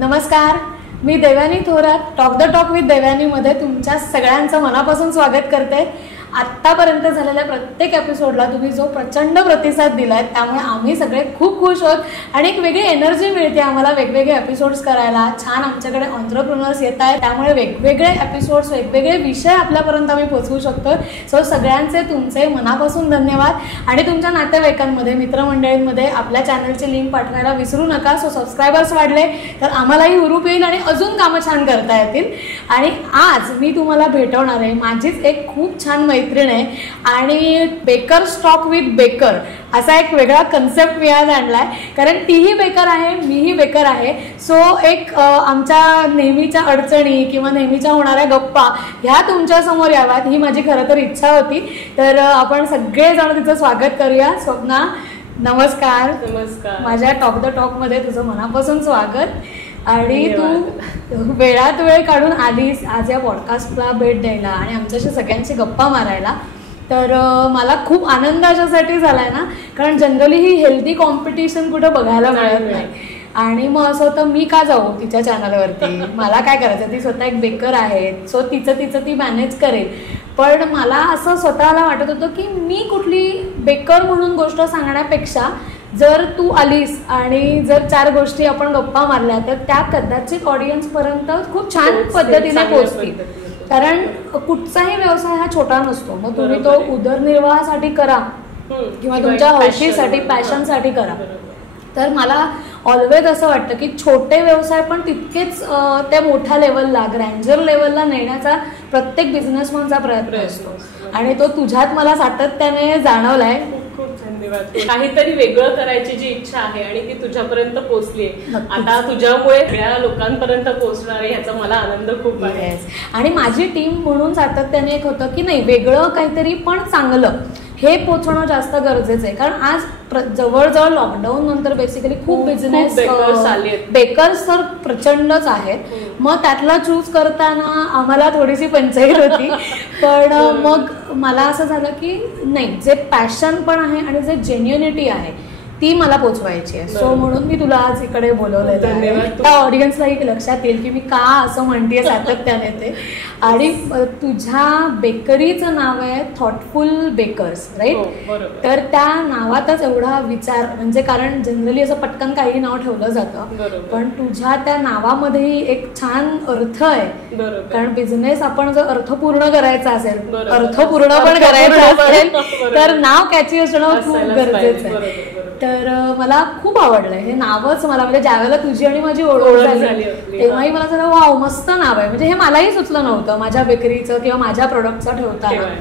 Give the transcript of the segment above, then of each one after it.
नमस्कार, मी Devani Thorat talk the talk with देवानीमध्ये तुमच्या सगळ्यांचं मनापासून स्वागत करते. आत्तापर्यंत झालेल्या प्रत्येक एपिसोडला तुम्ही जो प्रचंड प्रतिसाद दिलाय त्यामुळे आम्ही सगळे खूप खुश आहोत आणि एक वेगळी एनर्जी मिळते आम्हाला वेगवेगळे एपिसोड्स करायला. छान आमच्याकडे एंटरप्रेन्योर्स येत आहेत त्यामुळे वेगवेगळे एपिसोड्स वेगवेगळे विषय आपल्यापर्यंत आम्ही पोहोचवू शकतो. सो सगळ्यांचे तुमचे मनापासून धन्यवाद. आणि तुमच्या नातेवाईकांमध्ये मित्रमंडळींमध्ये आपल्या चॅनलची लिंक पाठवायला विसरू नका. सो सबस्क्रायबर्स वाढले तर आम्हालाही हुरूप येईल आणि अजून कामं छान करता येतील. आणि आज मी तुम्हाला भेटवणार आहे माझीच एक खूप छान मैत्रीण आहे आणि बेकर स्टॉक विथ बेकर असा एक वेगळा कन्सेप्ट मी आज आणलाय. कारण तीही बेकर आहे मीही बेकर आहे. सो एक आमच्या नेहमीच्या अडचणी किंवा नेहमीच्या होणाऱ्या गप्पा ह्या तुमच्या समोर याव्यात ही माझी खरं तर इच्छा होती. तर आपण सगळेजण तिचं स्वागत करूया. स्वप्ना, नमस्कार. नमस्कार. माझ्या टॉक द टॉक मध्ये तुझं मनापासून स्वागत. आणि तू वेळात वेळ काढून आलीस आज या पॉडकास्टला भेट द्यायला आणि आमच्याशी सगळ्यांची गप्पा मारायला. तर मला खूप आनंद अशासाठी झालाय ना, कारण जनरली ही हेल्दी कॉम्पिटिशन कुठं बघायला मिळत नाही. आणि मग असं होतं मी का जाऊ तिच्या चॅनलवरती, मला काय करायचं, ती स्वतः एक बेकर आहे. सो तिचं ती मॅनेज करेल. पण मला असं स्वतःला वाटत होतं की मी कुठली बेकर म्हणून गोष्ट सांगण्यापेक्षा जर तू आलीस आणि जर 4 गोष्टी आपण गप्पा मारल्या तर त्या कदाचित ऑडियन्सपर्यंत खूप छान पद्धतीने पोहोचतील. कारण कुठचाही व्यवसाय हा छोटा नसतो. मग तुम्ही तो उदरनिर्वाहासाठी करा किंवा तुमच्या हौशीसाठी पॅशनसाठी करा. तर मला ऑलवेज असं वाटतं की छोटे व्यवसाय पण तितकेच त्या मोठ्या लेवलला ग्रँजर लेवलला नेण्याचा प्रत्येक बिझनेसमनचा प्रयत्न असतो आणि तो तुझ्यात मला सातत्याने जाणवलाय. खूप धन्यवाद. काहीतरी वेगळं करायची जी इच्छा आहे आणि ती तुझ्यापर्यंत पोहोचली आहे. आता तुझ्यामुळे सगळ्या लोकांपर्यंत पोहोचणार आहे याचा मला आनंद खूप आहे. आणि माझी टीम म्हणून सातत्याने एक होतं की नाही वेगळं काहीतरी पण चांगलं हे पोचणं जास्त गरजेचं आहे. कारण आज जवळजवळ लॉकडाऊन नंतर बेसिकली खूप बिझनेस बेकर्स तर प्रचंडच आहेत. मग त्यातला चूज करताना आम्हाला थोडीशी पंचायत होती. पण मग मला असं झालं की नाही, जे पॅशन पण आहे आणि जे जेन्युनिटी आहे ती मला पोचवायची आहे. सो म्हणून मी तुला आज इकडे बोलवलेलं आहे. त्या ऑडियन्सलाही लक्षात येईल की मी का असं म्हणतेय सातत्याने ते. आणि तुझ्या बेकरीचं नाव आहे थॉटफुल बेकर्स, राईट? तर त्या नावातच एवढा विचार, म्हणजे कारण जनरली असं पटकन काही नाव ठेवलं जातं पण तुझ्या त्या नावामध्येही एक छान अर्थ आहे. कारण बिझनेस आपण जर अर्थपूर्ण करायचा असेल, अर्थपूर्ण पण करायचं असेल तर नाव कॅची असणं खूप गरजेचं आहे. तर मला खूप आवडलंय हे नावच. मला म्हणजे ज्यावेळेला तुझी आणि माझी ओळख झाली तेव्हाही मला झालं वाव मस्त नाव आहे. म्हणजे हे मलाही सुचलं नव्हतं माझ्या बेकरीचं किंवा माझ्या प्रोडक्टचं ठेवताना.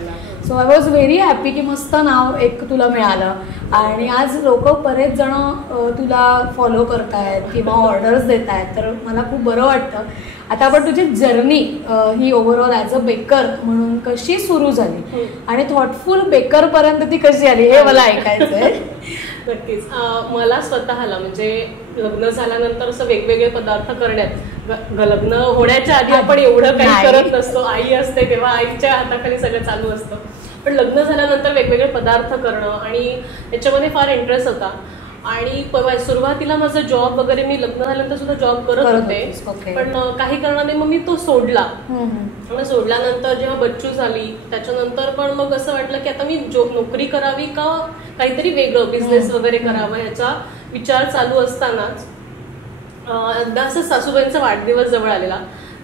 So I was very happy की मस्त नाव एक तुला मिळालं. आणि आज लोक बरेच जण तुला फॉलो करतायत किंवा ऑर्डर्स देत आहेत तर मला खूप बरं वाटतं. आता आपण तुझी journey he overall as a baker म्हणून कशी सुरू झाली आणि थॉटफुल बेकर पर्यंत ती कशी आली हे मला ऐकायचंय. नक्कीच. मला स्वतःला म्हणजे लग्न झाल्यानंतर असं वेगवेगळे पदार्थ करण्यात, लग्न होण्याच्या आधी आपण एवढं काही करत नसतो. आई असते तेव्हा आईच्या हाताखाली सगळं चालू असतं. पण लग्न झाल्यानंतर वेगवेगळे पदार्थ करणं आणि याच्यामध्ये फार इंटरेस्ट होता. आणि सुरुवातीला माझा जॉब वगैरे, मी लग्न झाल्यानंतर सुद्धा जॉब करत होते पण काही कारणाने मग मी तो सोडला. मग सोडल्यानंतर जेव्हा बच्चू झाली त्याच्यानंतर पण मग असं वाटलं की आता मी नोकरी करावी का काहीतरी वेगळं बिझनेस वगैरे करावं याचा विचार चालू असतानाच एकदा असं सासूबाईंचा वाढदिवस जवळ आलेला.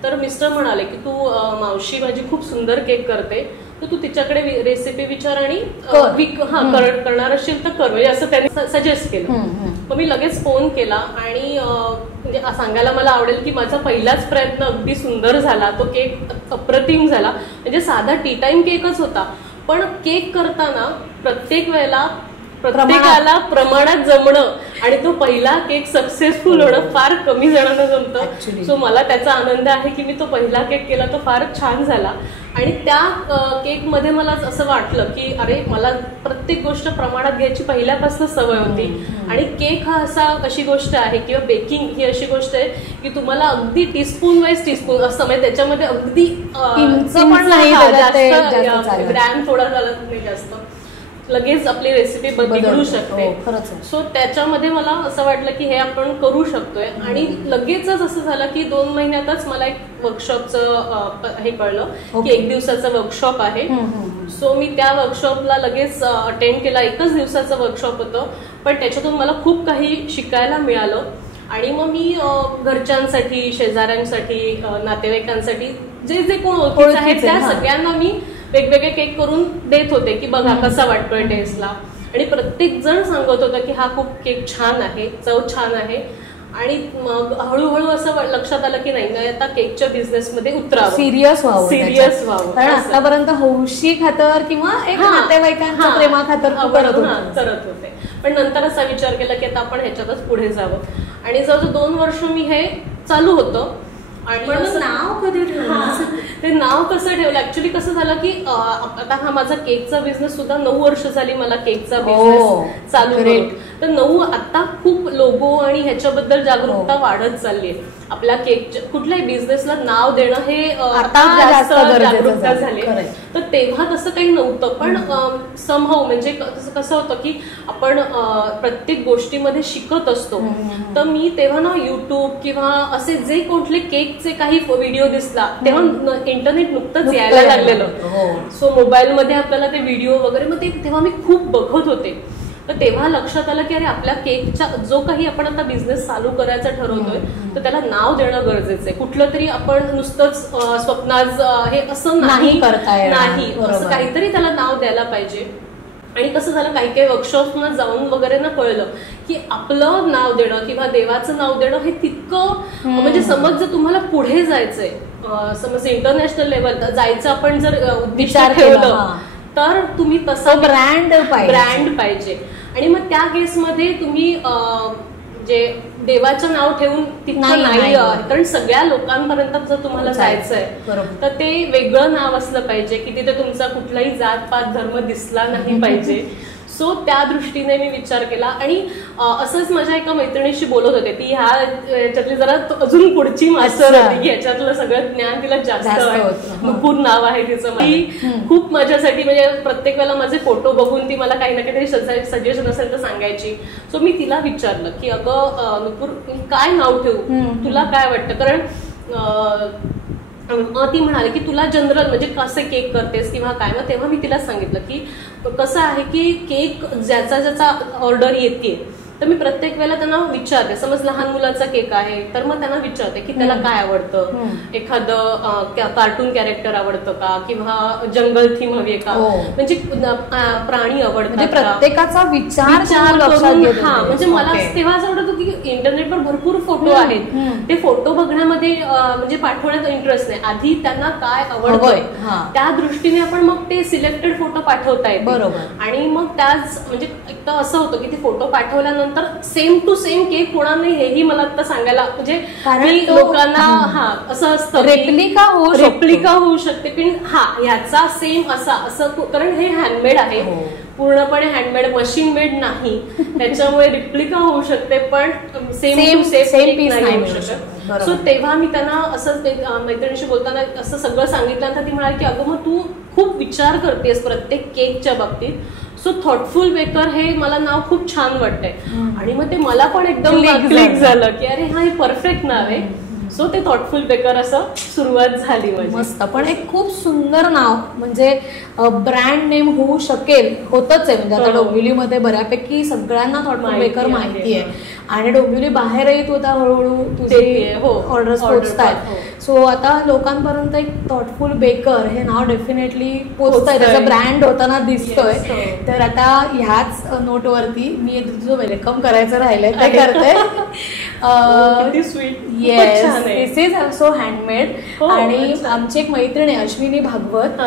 तर मिस्टर म्हणाले की तू मावशी माझी खूप सुंदर केक करते तर तू तिच्याकडे रेसिपी विचार आणि करणार असेल तर कर, म्हणजे असं त्यांनी सजेस्ट केलं. मग मी लगेच फोन केला आणि म्हणजे सांगायला मला आवडेल की माझा पहिलाच प्रयत्न अगदी सुंदर झाला. तो केक अप्रतिम झाला. म्हणजे साधा टी टाइम केकच होता पण केक करताना प्रत्येक वेळेला प्रत्येकाला प्रमाणात जमणं आणि तो पहिला केक सक्सेसफुल होणं फार कमी जणांना जमतं. सो मला त्याचा आनंद आहे की मी तो पहिला केक केला तो फार छान झाला. आणि त्या केकमध्ये मला असं वाटलं की अरे मला प्रत्येक गोष्ट प्रमाणात घ्यायची पहिल्यापासून सवय होती. आणि केक हा अशी गोष्ट आहे किंवा बेकिंग ही अशी गोष्ट आहे की तुम्हाला अगदी टीस्पून वाईज टीस्पून असं, म्हणजे त्याच्यामध्ये अगदी पण ग्रॅम थोडा चालत नाही जास्त. लगेच आपली रेसिपी बिघडू शकते. सो त्याच्यामध्ये मला असं वाटलं की हे आपण करू शकतोय. आणि लगेचच असं झालं की 2 महिन्यातच मला एक वर्कशॉपचं हे कळलं की 1 दिवसाचं वर्कशॉप आहे. सो मी त्या वर्कशॉपला लगेच अटेंड केला. 1च दिवसाचं वर्कशॉप होतं, पण त्याच्यातून मला खूप काही शिकायला मिळालं. आणि मग मी घरच्यांसाठी, शेजाऱ्यांसाठी, नातेवाईकांसाठी जे जे कोण ओळखीचे आहेत त्या सगळ्यांना मी वेगवेगळे केक करून देत होते की बघा कसा वाटतोय टेस्टला. आणि प्रत्येक जण सांगत होता की हा खूप केक छान आहे, चव छान आहे. आणि मग हळूहळू असं लक्षात आलं की नाही आता केकच्या बिझनेसमध्ये उतरावं, सिरियस व्हावं. कारण आतापर्यंत हौशी खातर किंवा एक नातेवाईकांच्या प्रेमा खातर करत होते. पण नंतर असा विचार केला की आता आपण ह्याच्यातच पुढे जावं. आणि जवळजवळ 2 वर्ष मी हे चालू होतं. आणि नाव कधी ठेवलं, ते नाव कसं ठेवलं, ऍक्च्युली कसं झालं की आता हा माझा केकचा बिझनेस सुद्धा 9 वर्ष झाली मला केकचा बिझनेस चालू करून. तर 9 आता खूप लोगो आणि ह्याच्याबद्दल जागरूकता वाढत चालली आहे. आपल्या केक कुठल्याही बिझनेसला नाव देणं हे आता जास्त जागरूकता झाली. तर तेव्हा तसं काही नव्हतं. पण समहाऊ म्हणजे कसं होतं की आपण प्रत्येक गोष्टीमध्ये शिकत असतो. तर मी तेव्हा ना युट्यूब किंवा असे जे कुठले केकचे काही व्हिडिओ दिसला तेव्हा इंटरनेट नुकतंच यायला लागलेलं. सो मोबाईलमध्ये आपल्याला ते व्हिडिओ वगैरे मग तेव्हा मी खूप बघत होते. तर तेव्हा लक्षात आलं की अरे आपल्या केकचा जो काही आपण आता बिझनेस चालू करायचा ठरवतोय तर त्याला नाव देणं गरजेचं आहे. कुठलं तरी आपण नुसतंच स्वप्नाज हे असं नाही असं काहीतरी त्याला नाव द्यायला पाहिजे. आणि कसं झालं काही काही वर्कशॉपना जाऊन वगैरे ना कळलं की आपलं नाव देणं किंवा देवाचं नाव देणं हे तितकं म्हणजे समज जर तुम्हाला पुढे जायचंय, समज इंटरनॅशनल लेवल जायचं आपण जर उद्दिष्ट ठेवलं तर तुम्ही तसं ब्रँड पाहिजे. आणि मग त्या केसमध्ये तुम्ही जे देवाचं नाव ठेवून तिथं नाही, कारण सगळ्या लोकांपर्यंत जर तुम्हाला जायचंय तर ते वेगळं नाव असलं पाहिजे की तिथे तुमचा कुठलाही जात पात धर्म दिसला नाही पाहिजे. सो त्या दृष्टीने मी विचार केला. आणि असंच माझ्या एका मैत्रिणीशी बोलत होते, ती ह्याच्यातली जरा अजून पुढची मास्टर होती की ह्याच्यातलं सगळं ज्ञान तिला जास्त आहे. नुपूर नाव आहे तिचं. ती खूप माझ्यासाठी म्हणजे प्रत्येक वेळेला माझे फोटो बघून ती मला काही ना काहीतरी सजेशन असेल तर सांगायची. सो मी तिला विचारलं की अगं नुपूर काय नाव ठेवू, तुला काय वाटतं. कारण ती म्हणाली की तुला जनरल म्हणजे कसे केक करतेस किंवा काय. मग तेव्हा मी तिला सांगितलं की कसं आहे की केक ज्याचा ऑर्डर येते तर मी प्रत्येक वेळेला त्यांना विचारते. समज लहान मुलाचा केक आहे तर मग त्यांना विचारते की त्याला काय आवडतं, एखादं कार्टून कॅरेक्टर आवडतं का किंवा जंगल थीम हवी आहे का, म्हणजे प्राणी आवडतात, प्रत्येकाचा विचार म्हणजे मला तेव्हा असं वाटत होतं की इंटरनेटवर भरपूर फोटो आहेत, ते फोटो बघण्यामध्ये म्हणजे पाठवण्यात इंटरेस्ट नाही. आधी त्यांना काय आवडतं त्या दृष्टीने आपण मग ते सिलेक्टेड फोटो पाठवता येते. आणि मग त्याच म्हणजे एक तर असं होतं की ते फोटो पाठवल्यानंतर सेम टू सेम केक होणार नाही हेही मला आता सांगायला म्हणजे लोकांना असं असतं रेप्लिका होऊ शकते पण ह्याचा सेम असं कारण हे हँडमेड आहे, पूर्णपणे हँडमेड मशीन मेड नाही, त्याच्यामुळे रिप्लिका होऊ शकते पण सेम टू सेम पीस नाही होऊ शकत. सो तेव्हा मी त्यांना असं मैत्रिणीशी बोलताना असं सगळं सांगितल्यानंतर ती म्हणाली की अगं मग तू खूप विचार करतेस प्रत्येक केकच्या बाबतीत. सो थॉटफुल बेकर हे मला नाव खूप छान वाटतंय. आणि मग ते मला पण एकदम क्लिक झालं की अरे हा हे परफेक्ट नाव आहे. सो ते थॉटफुल बेकर असं सुरुवात झाली. मस्त. पण एक खूप सुंदर नाव म्हणजे ब्रँड नेम होऊ शकेल होतच आहे. म्हणजे आता डोंबिवलीमध्ये बऱ्यापैकी सगळ्यांना थॉटफुल बेकर माहिती आहे आणि डोंबिवली बाहेरही तू आता हळूहळू तुझे ऑर्डर्स पोहोचतात. सो आता लोकांपर्यंत एक थॉटफुल बेकर हे नाव डेफिनेटली पोहोचतंय, त्याचा ब्रँड होताना दिसतोय. तर आता ह्याच नोटवरती मी तुझं वेलकम करायचं राहिलंय ते करते. Yes, this is also handmade. आणि आमची एक मैत्रीण आहे अश्विनी भागवत,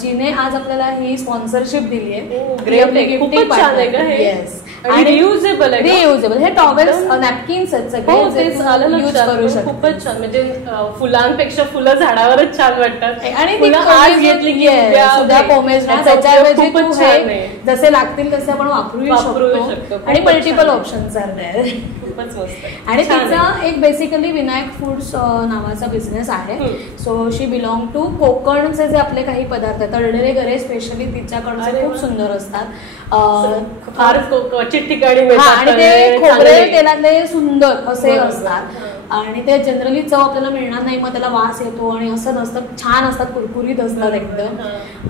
जिने आज आपल्याला ही स्पॉन्सरशिप दिली आहे. येस, आणि रियुजेबल हे टॉवेल्स नॅपकिन्स आहेत सगळे यूज करू शकतो. खूपच छान. म्हणजे फुलांपेक्षा फुलं झाडावरच छान वाटतात. आणि आज घेतली की उद्या पोमेज जसे लागतील तसे आपण वापरू शकतो. आणि मल्टिपल ऑप्शन्स आर देअर. खूपच मस्त. आणि तिचा एक बेसिकली विनायक फूड्स नावाचा बिझनेस आहे. सो शी बिलॉंग टू कोकणचे जे आपले काही पदार्थ तळलेले गरे स्पेशली तिच्याकडचे खूप सुंदर असतात. फारच क्वचित ठिकाणी आणि ते खोबरे तेलातले सुंदर असे असतात आणि ते जनरली चव आपल्याला मिळणार नाही, मग त्याला वास येतो आणि असं नसतं, छान असतात, कुरकुरीत असतात एकदम.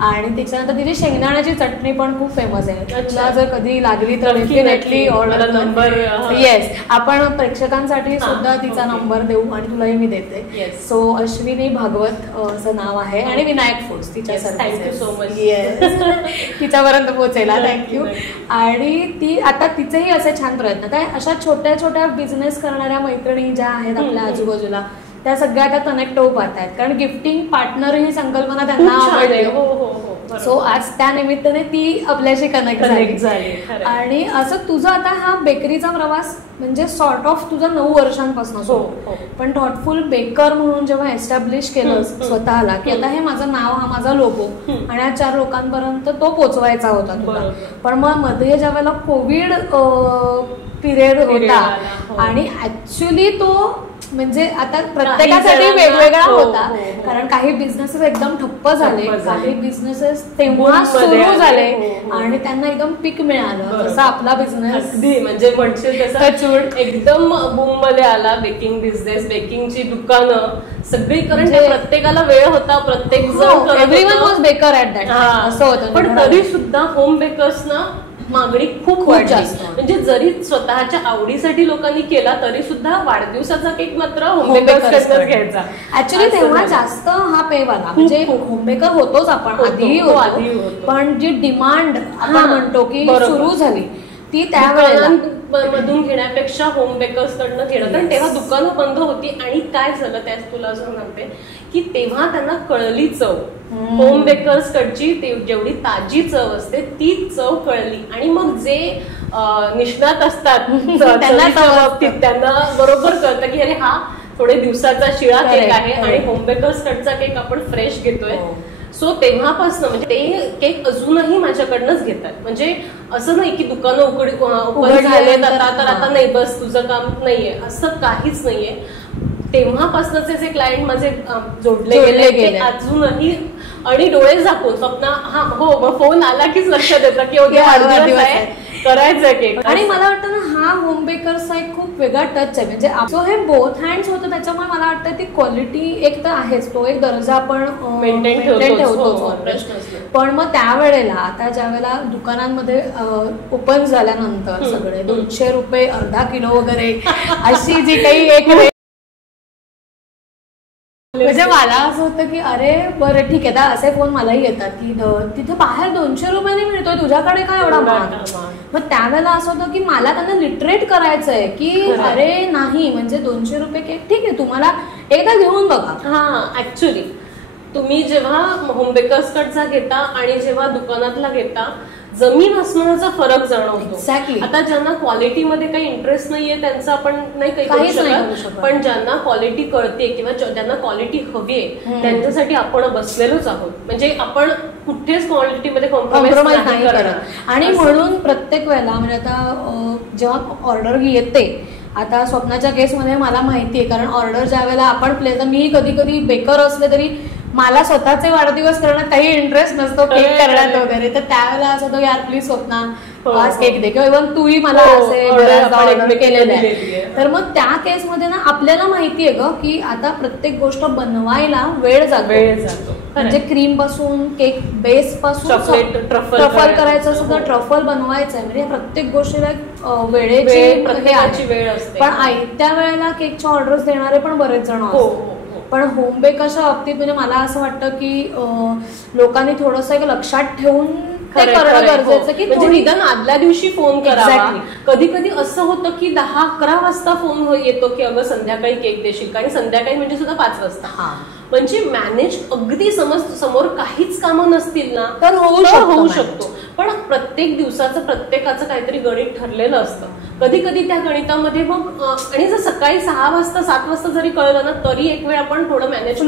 आणि त्याच्यानंतर तिची शेंगदाण्याची चटणी पण खूप फेमस आहे. तुला जर कधी लागली तर डेफिनेटली ऑर्डर नंबर. येस, आपण प्रेक्षकांसाठी सुद्धा तिचा नंबर देऊ आणि तुलाही मी देते. सो अश्विनी भागवत असं नाव आहे आणि विनायक फूड्स तिच्या थँक्यू सो मच. येस, तिच्यापर्यंत पोहोचायला थँक्यू. आणि ती आता तिचेही असे छान प्रयत्न काय अशा छोट्या छोट्या बिझनेस करणाऱ्या मैत्रिणी ज्या आहेत आपल्या आजूबाजूला त्या सगळ्या आता कनेक्ट होऊ पाहतात, कारण गिफ्टिंग पार्टनर ही संकल्पना त्यांना आवडली. सो आज त्या निमित्ताने ती आपल्याशी कनेक्ट झाली. आणि असं तुझं आता हा बेकरीचा प्रवास म्हणजे सॉर्ट ऑफ तुझा 9 वर्षांपासून, पण थॉटफुल बेकर म्हणून जेव्हा एस्टॅब्लिश केलं स्वतःला की आता हे माझं नाव, हा माझा लोगो आणि या 4 लोकांपर्यंत तो पोचवायचा होता तुला. पण मग मध्ये ज्या वेळेला कोविड पिरियड होता आणि ऍक्च्युली तो म्हणजे आता प्रत्येकासाठी वेगवेगळा होता, कारण काही बिझनेसेस एकदम ठप्प झाले, काही बिझनेसेस तेव्हा सुरू झाले आणि त्यांना एकदम पीक मिळालं. जसं आपला बिझनेस म्हणजे म्हणशील एकदम बूम मध्ये आला. बेकिंग बिझनेस, बेकिंगची दुकानं सगळी, कारण प्रत्येकाला वेळ होता, प्रत्येक जण everyone was baker at that असं होतं. पण तरी सुद्धा होम बेकर्सना मागणी खूप जास्त, म्हणजे जरी स्वतःच्या आवडीसाठी लोकांनी केला तरी सुद्धा वाढदिवसाचा केक मात्र होमबेकर्सकडूनच घ्यायचा. ऍक्च्युली तेव्हा जास्त हा पेव आला, म्हणजे होमबेकर होतोच आपण आधी होतो, पण जी डिमांड आपण म्हणतो की सुरू झाली ती त्यावेळेला मधून घेण्यापेक्षा होम बेकर्स कडनं घेणं, कारण तेव्हा दुकानं बंद होती. आणि काय झालं त्याच तुला असं सांगते की तेव्हा त्यांना कळली चव, होम बेकर्स कडची जेवढी ताजी चव असते ती चव कळली. आणि मग जे निष्णात असतात त्यांना बरोबर कळतं की अरे हा थोडे दिवसाचा शिळा केक आहे आणि होम बेकर्स कडचा केक आपण फ्रेश घेतोय. सो तेव्हापासून म्हणजे ते केक अजूनही माझ्याकडनंच घेतात. म्हणजे असं नाही की दुकानं ओपन झाले तर आता नाही बस तुझं काम नाहीये, असं काहीच नाहीये. तेव्हापासूनचे जे क्लायंट माझे जोडले गेले अजूनही, आणि डोळे झाकून स्वप्न मग फोन आला कीच लक्षात येतं की उद्या वाढदिवस आहे, करायचं केक. आणि मला वाटतं ना हा होम बेकर्सचा एक खूप वेगळा टच आहे, म्हणजे हे बोथ हँड्स होतं, त्याच्यामुळे मला वाटतं ती क्वालिटी एक तर आहेच, तो एक दर्जा आपण मेंटेन ठेवतो. पण मग त्यावेळेला आता ज्या वेळेला दुकानांमध्ये ओपन झाल्यानंतर सगळे 200 रुपये अर्धा किलो वगैरे अशी जी काही एक म्हणजे मला असं होतं की अरे बरं ठीक आहे, असे फोन मलाही येतात की तिथे बाहेर 200 रुपयांनी मिळतोय, तुझ्याकडे काय एवढा महाग. मग त्यावेळेला असं होतं की मला त्यांना लिटरेट करायचंय की अरे नाही, म्हणजे 200 रुपये केक ठीक आहे, तुम्हाला एकदा घेऊन बघा. ऍक्च्युली तुम्ही जेव्हा होम बेकर्स कडचा घेता आणि जेव्हा दुकानातला घेता जमीन आसमानाचा फरक जाणवतो. आता ज्यांना क्वालिटीमध्ये काही इंटरेस्ट नाहीये त्यांचं आपण नाही काही करू शकत, पण ज्यांना क्वालिटी कळते किंवा ज्यांना क्वालिटी हवी आहे त्यांच्यासाठी आपण बसलेलोच आहोत. म्हणजे आपण कुठेच क्वालिटीमध्ये कॉम्प्रोमाइज नाही करत. आणि म्हणून प्रत्येक वेळेला म्हणजे आता जेव्हा ऑर्डर येते, आता स्वप्नाच्या केसमध्ये मला माहितीये, कारण ऑर्डर ज्या वेळेला आपण प्लेस, मी कधी कधी बेकर असले तरी मला स्वतःचे वाढदिवस करण्यात काही इंटरेस्ट नसतो केक करण्यात वगैरे, तर त्यावेळेला असं होतं यार प्लीज स्वप्ना आज केक दे, किंवा इव्हन तूही मला असे ऑर्डर केलेले आहे. तर मग त्या केसमध्ये ना आपल्याला माहितीये ग की आता प्रत्येक गोष्ट बनवायला वेळ जातो. म्हणजे क्रीम पासून केक बेस पासून ट्रफल करायचं सुद्धा, ट्रफल बनवायचं आहे, म्हणजे प्रत्येक गोष्टीला वेळेची वेळ असते. पण त्या वेळेला केकच्या ऑर्डर्स देणारे पण बरेच जण असतात. पण होम बेकरच्या बाबतीत म्हणजे मला असं वाटतं की लोकांनी थोडंसं एक लक्षात ठेवून ते करणं गरजेचं की निदान आदल्या दिवशी फोन करावा. कधी कधी असं होतं की 10-11 वाजता फोन येतो की अगं संध्याकाळी केक देशील का, आणि संध्याकाळी म्हणजे सुद्धा 5 वाजता. म्हणजे मॅनेज अगदी समोर काहीच कामं नसतील ना तर होऊ शकतो. पण प्रत्येक दिवसाचं प्रत्येकाचं काहीतरी गणित ठरलेलं असतं. कधी कधी त्या गणितामध्ये मग आणि जर सकाळी 6 वाजता 7 वाजता जरी कळलं ना तरी एक वेळ आपण थोडं मॅनेज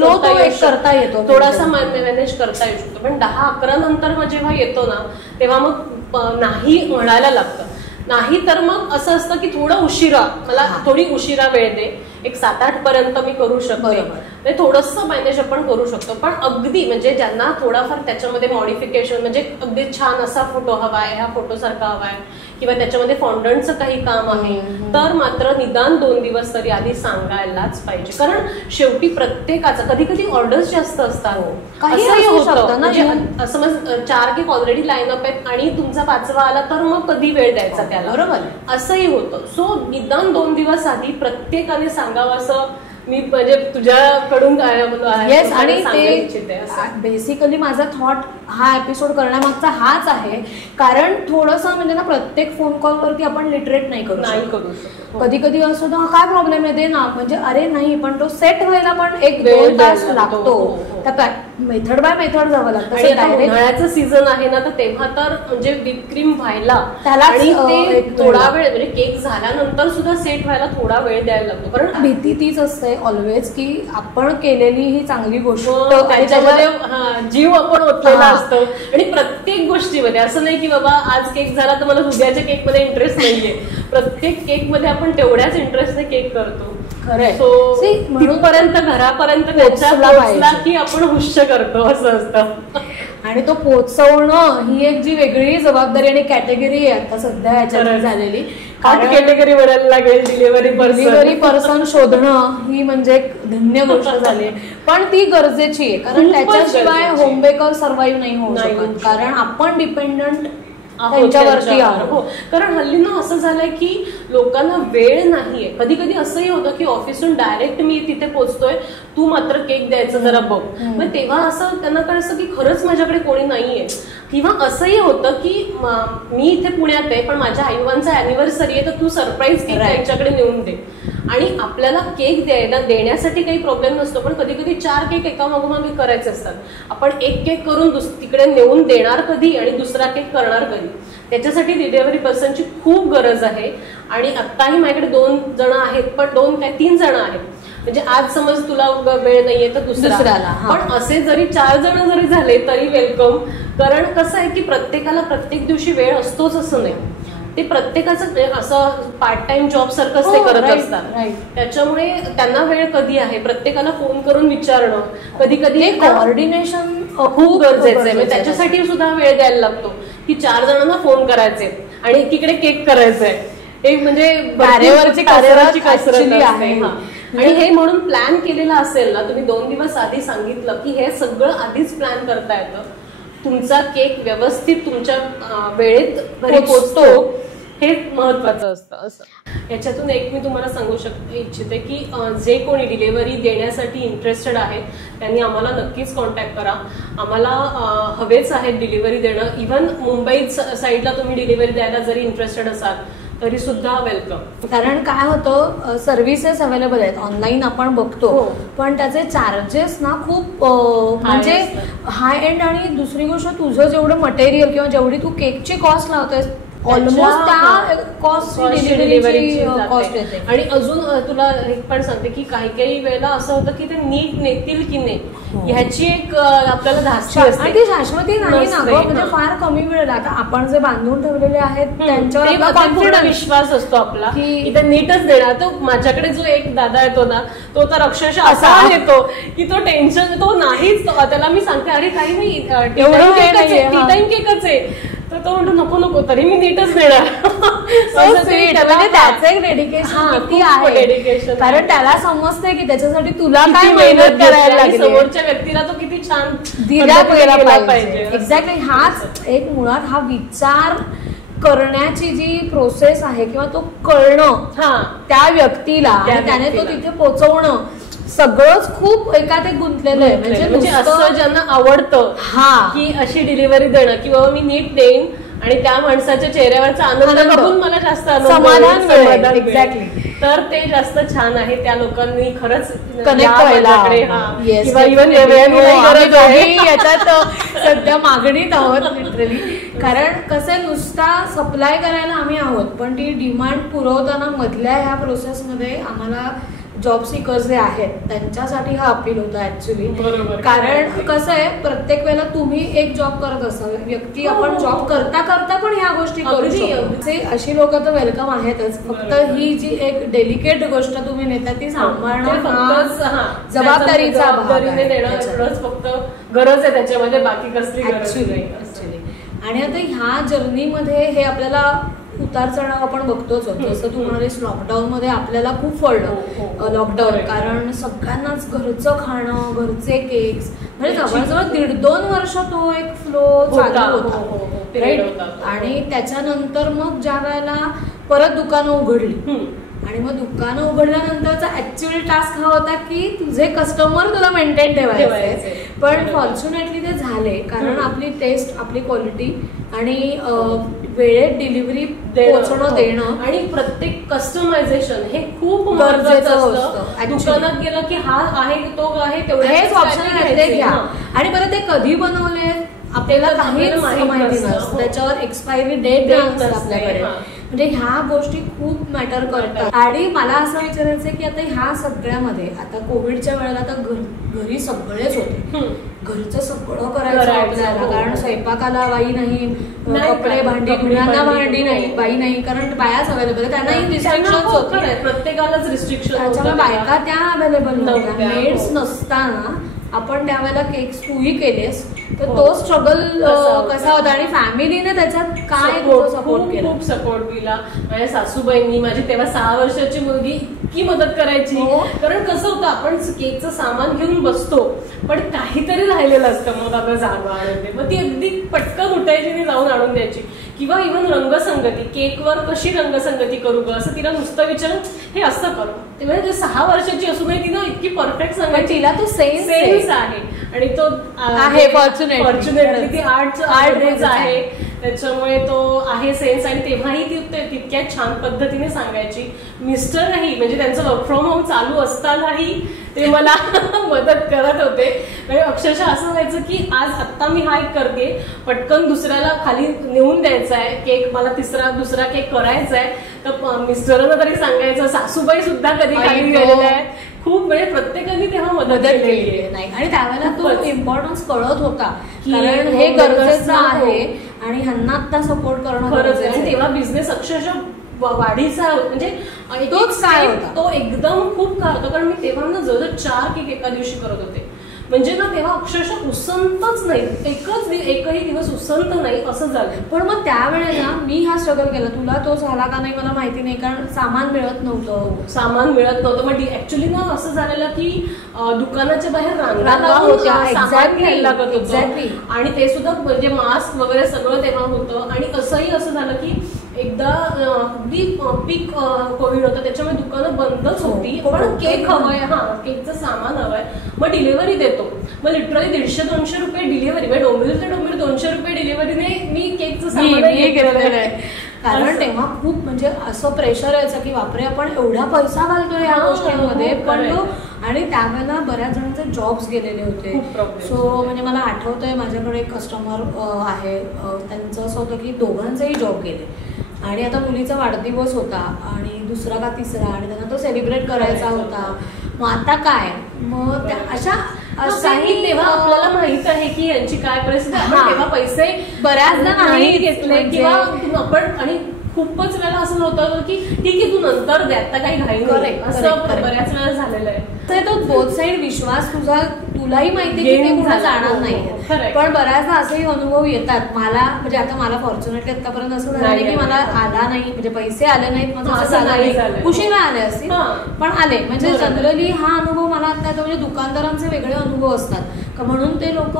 करता येतो, थोडासा मॅनेज करता येऊ शकतो. पण 10-11 नंतर मग जेव्हा येतो ना तेव्हा मग नाही म्हणायला लागतं. नाही तर मग असं असतं की थोडं उशिरा, मला थोडी उशिरा वेळ दे, एक 7-8 पर्यंत मी करू शकते, थोडंसं मॅनेज आपण करू शकतो. पण अगदी म्हणजे ज्यांना थोडाफार त्याच्यामध्ये मॉडिफिकेशन, म्हणजे अगदी छान असा फोटो हवाय, ह्या फोटो सारखा हवाय, किंवा त्याच्यामध्ये फॉन्डंटचं काही काम आहे, तर मात्र निदान 2 दिवस तरी आधी सांगायलाच पाहिजे. कारण शेवटी प्रत्येकाचं कधी कधी ऑर्डर्स जास्त असतात, असंही होतं. म्हणजे समज 4 केक ऑलरेडी लाईनअप आहेत आणि तुमचा 5वा आला तर मग कधी वेळ द्यायचा त्याला, बरोबर असंही होतं. सो निदान 2 दिवस आधी प्रत्येकाने सांगावं असं मी म्हणजे तुझ्याकडून येस. आणि ते बेसिकली माझा थॉट हा एपिसोड करण्यामागचा हाच आहे, कारण थोडंसं म्हणजे ना प्रत्येक फोन कॉलवरती आपण लिटरेट नाही करू शकतो. कधी कधी असं तर काय प्रॉब्लेम येते ना, म्हणजे अरे नाही, पण तो सेट व्हायला पण 1-2 तास लागतो, त्या मेथड बाय मेथड जावं लागतं. उन्हाळ्याचं सीझन आहे ना, तर तेव्हा तर म्हणजे व्हिप क्रीम व्हायला आणि ते थोडा वेळ, म्हणजे केक झाल्यानंतर सुद्धा सेट व्हायला थोडा वेळ द्यायला लागतो. कारण भीती तीच असते ऑलवेज की आपण केलेली ही चांगली गोष्ट त्याच्यामध्ये जीव आपण ओतलेला असतो. आणि प्रत्येक गोष्टीमध्ये असं नाही की बाबा आज केक झाला तर मला उद्याच्या केक मध्ये इंटरेस्ट नाहीये, प्रत्येक केक मध्ये आपण तेवढ्याच इंटरेस्टने केक करतो. तिथपर्यंत घरापर्यंत पोहोचला की आपण हुश्य करतो, असं असतं. आणि तो पोहोचवणं ही एक जी वेगळी जबाबदारी आणि कॅटेगरी आहे आता सध्या ह्याच्यात झालेली. कॅटेगरी बनायला लागेल डिलिव्हरी पर्सन शोधणं ही म्हणजे एक धन्य गोष्ट झाली, पण ती गरजेची आहे. कारण त्याच्याशिवाय होम बेकर सर्व्हाइव्ह नाही होऊ शकत, कारण आपण डिपेंडंट त्यांच्यावरती आहोत. कारण हल्ली ना असं झालंय की लोकांना वेळ नाहीये. कधी कधी असंही होतं की ऑफिसहून डायरेक्ट मी तिथे पोहोचतोय, तू मात्र केक द्यायचं जरा बघ. मग तेव्हा असं त्यांना कळतं की खरंच माझ्याकडे कोणी नाहीये. किंवा असंही होतं की मी इथे पुण्यात आहे पण माझ्या आईबाबांचा अॅनिव्हर्सरी आहे, तर तू सरप्राईज केक त्यांच्याकडे नेऊन दे. आणि आपल्याला केक देण्यासाठी काही प्रॉब्लेम नसतो, पण कधी कधी 4 केक एका मागोमागे करायचे असतात. आपण एक केक करून तिकडे नेऊन देणार कधी आणि दुसरा केक करणार कधी, त्याच्यासाठी डिलिव्हरी पर्सनची खूप गरज आहे. आणि आत्ताही माझ्याकडे 2 जण आहेत, पण 3 जण आहेत. म्हणजे आज समज तुला वेळ नाहीये तर दुसऱ्याला, पण असे जरी 4 जण जरी झाले तरी वेलकम. कारण कसं आहे की प्रत्येकाला प्रत्येक दिवशी वेळ असतोच असं नाही, ते प्रत्येकाचं असं पार्ट टाइम जॉब सारखंच ते करत असतात. त्याच्यामुळे त्यांना वेळ कधी आहे प्रत्येकाला फोन करून विचारणं, कधी कधी कोऑर्डिनेशन खूप गरजेचं आहे. म्हणजे त्याच्यासाठी सुद्धा वेळ द्यायला लागतो की 4 जणांना फोन करायचे आणि एकीकडे केक करायचंय, एक म्हणजे कार्यावरची कसरत आहे. आणि हे म्हणून प्लॅन केलेला असेल ना, तुम्ही 2 दिवस आधी सांगितलं की हे सगळं आधीच प्लॅन करता येतं, तुमचा केक व्यवस्थित तुमच्या वेळेत घरी पोहोचतो, हे महत्वाचं असतं. असं याच्यातून एक मी तुम्हाला सांगू इच्छिते की जे कोणी डिलिव्हरी देण्यासाठी इंटरेस्टेड आहेत त्यांनी आम्हाला नक्कीच कॉन्टॅक्ट करा. आम्हाला हवेच आहेत डिलिव्हरी देणं. इव्हन मुंबई साईडला तुम्ही डिलिव्हरी द्यायला जरी इंटरेस्टेड असाल तरी सुद्धा वेलकम. कारण काय होतं, सर्व्हिसेस अवेलेबल आहेत ऑनलाईन आपण बघतो, पण त्याचे चार्जेस ना खूप म्हणजे हाय एंड. आणि दुसरी गोष्ट, तुझं जेवढं मटेरियल किंवा जेवढी तू केकची कॉस्ट लावतोयस ऑलमोस्ट त्या कॉस्ट डिलिव्हरी कॉस्ट येते. आणि अजून तुला एक पण सांगते की काही काही वेळेला असं होतं की ते नीट नेतील की नाही ह्याची एक आपल्याला धास्ती असते. ती शाश्वती नाही ना, म्हणजे फार कमी वेळ. आता आपण जे बांधून ठेवलेले आहेत त्यांच्यावर कॉन्फिडन्स विश्वास असतो आपला की ते नीटच देणार. तो माझ्याकडे जो एक दादा येतो ना, तो तर अक्षरशः असा येतो की तो टेन्शन तो नाहीच. त्याला मी सांगते अरे काही नाही, टी टाइम केकच आहे, तर तो म्हणतो नको नको, तरी मी नीटच देणार. त्याचं एक डेडिकेशन किती आहे, कारण त्याला समजते की त्याच्यासाठी तुला काय मेहनत करायला लागली, समोरच्या व्यक्तीला तो किती छान दिला पाहिजे. एक्झॅक्टली हाच एक मुळात हा विचार करण्याची जी प्रोसेस आहे किंवा तो कळणं त्या व्यक्तीला, त्याने तो तिथे पोहोचवणं, सगळंच खूप एकात एक गुंतलेलं आहे. म्हणजे असं ज्यांना आवडतं की अशी डिलिव्हरी देणं की बाबा मी नीट देईन आणि त्या माणसाच्या चेहऱ्यावरचा आनंद बघून मला जास्त समाधान. एक्झॅक्टली. तर ते जास्त छान आहे. त्या लोकांनी खरंच कनेक्ट व्हायला याच्यात सध्या मागणीत आहोत लिटरली. कारण कसं नुसता सप्लाय करायला आम्ही आहोत, पण ती डिमांड पुरवताना मधल्या ह्या प्रोसेसमध्ये आम्हाला जॉब सिकर्स जे आहेत त्यांच्यासाठी हा अपील होता ऍक्च्युली. कारण कसं आहे, प्रत्येक वेळेला तुम्ही एक जॉब करत असाल व्यक्ती, आपण जॉब करता करता पण ह्या गोष्टी करू शकतो. अशी लोक तर वेलकम आहेतच, फक्त ही जी एक डेलिकेट गोष्ट तुम्ही नेता ती सांभाळणं जबाबदारीचा फक्त गरज आहे त्याच्यामध्ये, बाकी कसली गरज नाही. आणि आता ह्या जर्नीमध्ये हे आपल्याला उतार चढाव आपण बघतोच होतो. जसं तू म्हणालीस लॉकडाऊन मध्ये आपल्याला खूप फळलं लॉकडाऊन, कारण सगळ्यांनाच घरचं खाणं, घरचे केक्स, म्हणजे जवळजवळ 1.5-2 वर्ष तो एक फ्लो चालू होता राईट. आणि त्याच्यानंतर मग ज्या वेळेला परत दुकानं उघडली आणि मग दुकानं उघडल्यानंतरचा ऍक्च्युअली टास्क हा होता की तुझे कस्टमर तुला मेंटेन ठेवायचे. पण फॉर्च्युनेटली ते झाले, कारण आपली टेस्ट, आपली क्वालिटी आणि वेळेत डिलिव्हरी पोहोचणं देणं आणि प्रत्येक कस्टमायझेशन हे खूप गरजेचं असतं. दुकानात गेलं की हा आहे तो आहे तेवढेच ऑप्शन घ्या, आणि परत ते कधी बनवले आपल्याला काहीच माहिती नसतं, त्याच्यावर एक्सपायरी डेट नसतं आपल्याकडे. म्हणजे ह्या गोष्टी खूप मॅटर करतात. आणि मला असं विचारायचं की आता ह्या सगळ्यामध्ये आता कोविडच्या वेळेला तर घरी सगळेच होते, घरचं सगळं करायचं आपल्याला, कारण स्वयंपाकाला बाई नाही, कपडे भांडी धुण्याला भांडी नाही, बाई नाही, कारण बायाच अवेलेबल, त्यांनाही रिस्ट्रिक्शन होते, प्रत्येकालाच रिस्ट्रिक्शन. त्याच्यामुळे बायका त्या अवेलेबल नव्हत्या. मेड्स नसताना आपण त्यावेळेला केक्स तूही केलेस, तर तो स्ट्रगल कसा होता आणि फॅमिलीने त्याच्यात काय सपोर्ट केला? खूप सपोर्ट दिला. माझ्या सासूबाईंनी, माझी तेव्हा 6 वर्षाची मुलगी इतकी मदत करायची. कारण कसं होतं, आपण केकचं सामान घेऊन बसतो पण काहीतरी राहिलेलं असतं, मग आपलं जागा आणते, मग ती अगदी पटकन उठायची आणि जाऊन आणून द्यायची. किंवा इव्हन रंगसंगती, केकवर कशी रंगसंगती करू ग असं तिला नुसतं विचारून हे असं करू. म्हणजे 6 वर्षाची असूनही तिनं इतकी परफेक्ट सांगायची, तिला तो सेन्स आहे. आणि तो आहे फॉर्च्युनेटली ती आर्ट आहे, त्याच्यामुळे तो आहे सेन्स. आणि तेव्हाही ती तितक्या छान पद्धतीने सांगायची. मिस्टरही म्हणजे त्यांचं वर्क फ्रॉम होम चालू असतानाही ते मला मदत करत होते. म्हणजे अक्षरशः असं व्हायचं की आज आत्ता मी हा एक करते, पटकन दुसऱ्याला खाली नेऊन द्यायचा आहे केक, मला दुसरा केक करायचा आहे, तर मिस्टरांना तरी सांगायचं, सासूबाई सुद्धा कधी खाली गेलेल्या आहेत. खूप म्हणजे प्रत्येकाने तेव्हा मदत केली नाही. आणि त्यावेळेला तो इम्पॉर्टन्स कळत होता, कारण हे गरजेचं आहे आणि ह्यांना आता सपोर्ट करणं गरजेचं आहे. तेव्हा बिझनेस अक्षरशः वाढीचा म्हणजे तोच काय होता, तो एकदम खूप काय होता. कारण मी तेव्हा ना जवळजवळ 4 केक एका दिवशी करत होते. म्हणजे ना तेव्हा अक्षरशः उसंतच नाही, एकही दिवस उसंत नाही असं झालं. पण मग त्यावेळेला मी हा स्ट्रगल केला, तुला तो झाला का नाही मला माहिती नाही, कारण सामान मिळत नव्हतं. मग ऍक्च्युली ना असं झालेलं की दुकानाच्या बाहेर रांगा होत्या, आणि ते सुद्धा म्हणजे मास्क वगैरे सगळं तेव्हा होतं. आणि असं झालं की एकदा अगदी पीक कोविड होतं, त्याच्यामुळे दुकानं बंदच होती. पण केक हवाय, केकचं सामान हवंय, मग डिलिव्हरी देतो. मग लिटरली 150-200 रुपये डिलिव्हरी, म्हणजे डोंबिवली ते डोंबिवली 200 रुपये डिलिव्हरीने मी केकचं सामान घेतलेलं आहे. कारण तेव्हा खूप म्हणजे असं प्रेशर यायचं की बापरे आपण एवढा पैसा घालतोय या गोष्टींमध्ये. पण तो आणि त्यावेळेला बऱ्याच जणांचे जॉब्स गेलेले होते. सो म्हणजे मला आठवतंय, माझ्याकडे एक कस्टमर आहे, त्यांचं असं होतं की दोघांचेही जॉब गेले आणि आता मुलीचा वाढदिवस होता आणि दुसरा का तिसरा, आणि त्यांना तो सेलिब्रेट करायचा होता. मग आता काय, मग अशा तेव्हा आपल्याला माहित आहे की यांची काय परिस्थिती, तेव्हा पैसे बऱ्याचदा नाही घेतले किंवा आपण. आणि खूपच वेळा असं होतं की ठीक आहे तू नंतर द्या, आता काही घाई नाही, असं बऱ्याच वेळा झालेलं आहे. तो बोथ साईड विश्वास तुलाही माहिती की ते कुठं जाणार नाही. पण बऱ्याचदा असेही अनुभव येतात मला, म्हणजे आता मला फॉर्च्युनेटली आतापर्यंत असं झालं की मला आला नाही, म्हणजे पैसे आले नाहीत, माझं असं नाही, उशिरा आले असतील पण आले. म्हणजे जनरली हा अनुभव मला आता येतो. म्हणजे दुकानदारांचे वेगळे अनुभव असतात, म्हणून ते लोक,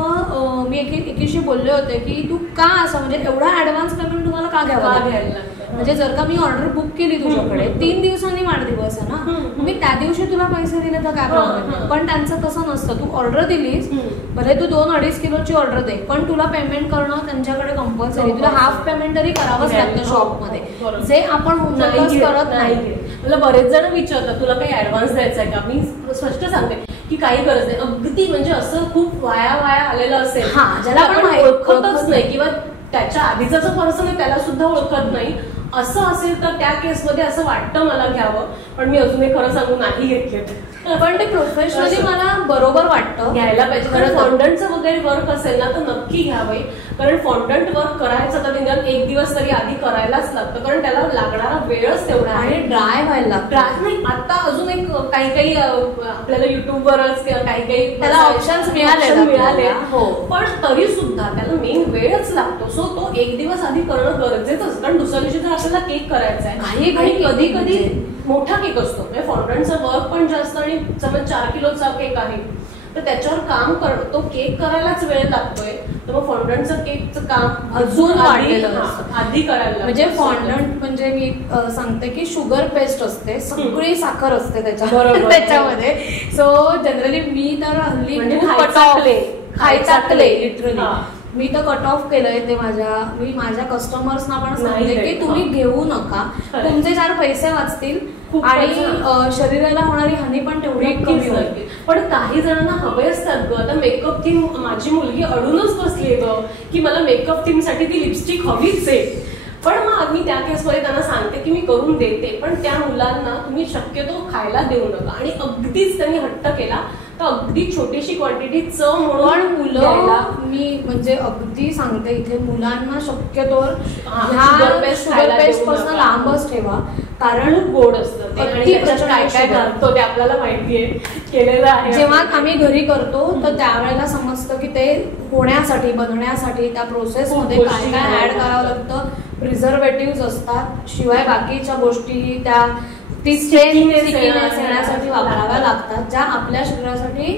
मी एकीशी बोलले होते की तू का असं, म्हणजे एवढा ऍडव्हान्स पेमेंट तुम्हाला का घ्यावा लागेल. म्हणजे जर का मी ऑर्डर बुक केली तुझ्याकडे 3 दिवसांनी वाढदिवस आहे ना, मी त्या दिवशी तुला पैसे दिले तर काय प्रॉब्लेम. पण त्यांचं तसं नसतं, तू ऑर्डर दिलीस, भले तू 2-2.5 किलोची ऑर्डर दे, पण तुला पेमेंट करणं त्यांच्याकडे कंपल्सरी, तुला हाफ पेमेंट तरी करावंच लागतं शॉपमध्ये, जे आपण करत नाही. मला बरेच जण विचारतात तुला काही ऍडव्हान्स द्यायचा आहे का. मी स्पष्ट सांगते की काही गरज नाही. अगदी म्हणजे असं खूप वाया आलेलं असेल, ज्याला आपण ओळखतच नाही किंवा त्याच्या आधीचा जो पर्सन आहे त्याला सुद्धा ओळखत नाही, असं असेल तर त्या केसमध्ये असं वाटतं मला घ्यावं, पण मी अजूनही खरं सांगू नाही घेतले. पण ते प्रोफेशनली मला बरोबर वाटतं घ्यायला पाहिजे. कारण फॉन्डंटचं वगैरे वर्क असेल ना तर नक्की घ्यावे, कारण फॉन्डंट वर्क करायचं तर निदान एक दिवस तरी आधी करायलाच लागतं, कारण त्याला लागणारा वेळच तेवढा आहे. आणि ड्राय व्हायला लागतं. ड्राय नाही, आता अजून एक काही आपल्याला युट्यूबवरच काही त्याला ऑप्शन्स मिळाले, पण तरी सुद्धा त्याला मेन वेळच लागतो. सो तो एक दिवस आधी करणं गरजेचंच, कारण दुसऱ्या दिवशी जर आपल्याला केक करायचा आहे, काही कधी कधी मोठा केक असतो, म्हणजे फॉन्डंटचं वर्क पण जास्त, आणि समज 4 किलोचा केक आहे तर त्याच्यावर काम तो केक करायलाच वेळ लागतोय, तर मग फॉन्डंटचं केकचं काम अजून वाढलेलं आधी करायला. म्हणजे फॉन्डंट म्हणजे मी सांगते की शुगर पेस्ट असते, सगळी साखर असते त्याच्यामध्ये. सो जनरली मी तर हल्ली खायचाकले लिटरली मी तर कट ऑफ केलंय ते. मी माझ्या कस्टमर्सना पण सांगते की तुम्ही घेऊ नका, तुमचे 4 पैसे वाचतील आणि शरीराला होणारी हानी पण तेवढी कमी होईल. पण काही जणांना हवे असतात ग. आता मेकअप थीम माझी मुलगी अडूनच बसली ग की मला मेकअप थीम साठी ती लिपस्टिक हवीच आहे. पण मग मी त्या केसमध्ये त्यांना सांगते की मी करून देते, पण त्या मुलांना तुम्ही शक्यतो खायला देऊ नका. आणि अगदीच त्यांनी हट्ट केला तर अगदी छोटीशी क्वांटिटी चव म्हणून मुलं मी म्हणजे अगदी सांगते इथे मुलांना शक्यतो शुगर पेस्ट पासून लांबच ठेवा, कारण गोड असतं काय काय घालतो ते आपल्याला माहितीये, केलेलं आहे. जेव्हा आम्ही घरी करतो तर त्यावेळेला समजतं की ते होण्यासाठी बनवण्यासाठी त्या प्रोसेस मध्ये काय काय ऍड करावं लागतं. प्रिझर्वेटिव्ह असतात, शिवाय बाकीच्या गोष्टी त्या स्टिकीनेस येण्यासाठी वापराव्या लागतात, ज्या आपल्या शरीरासाठी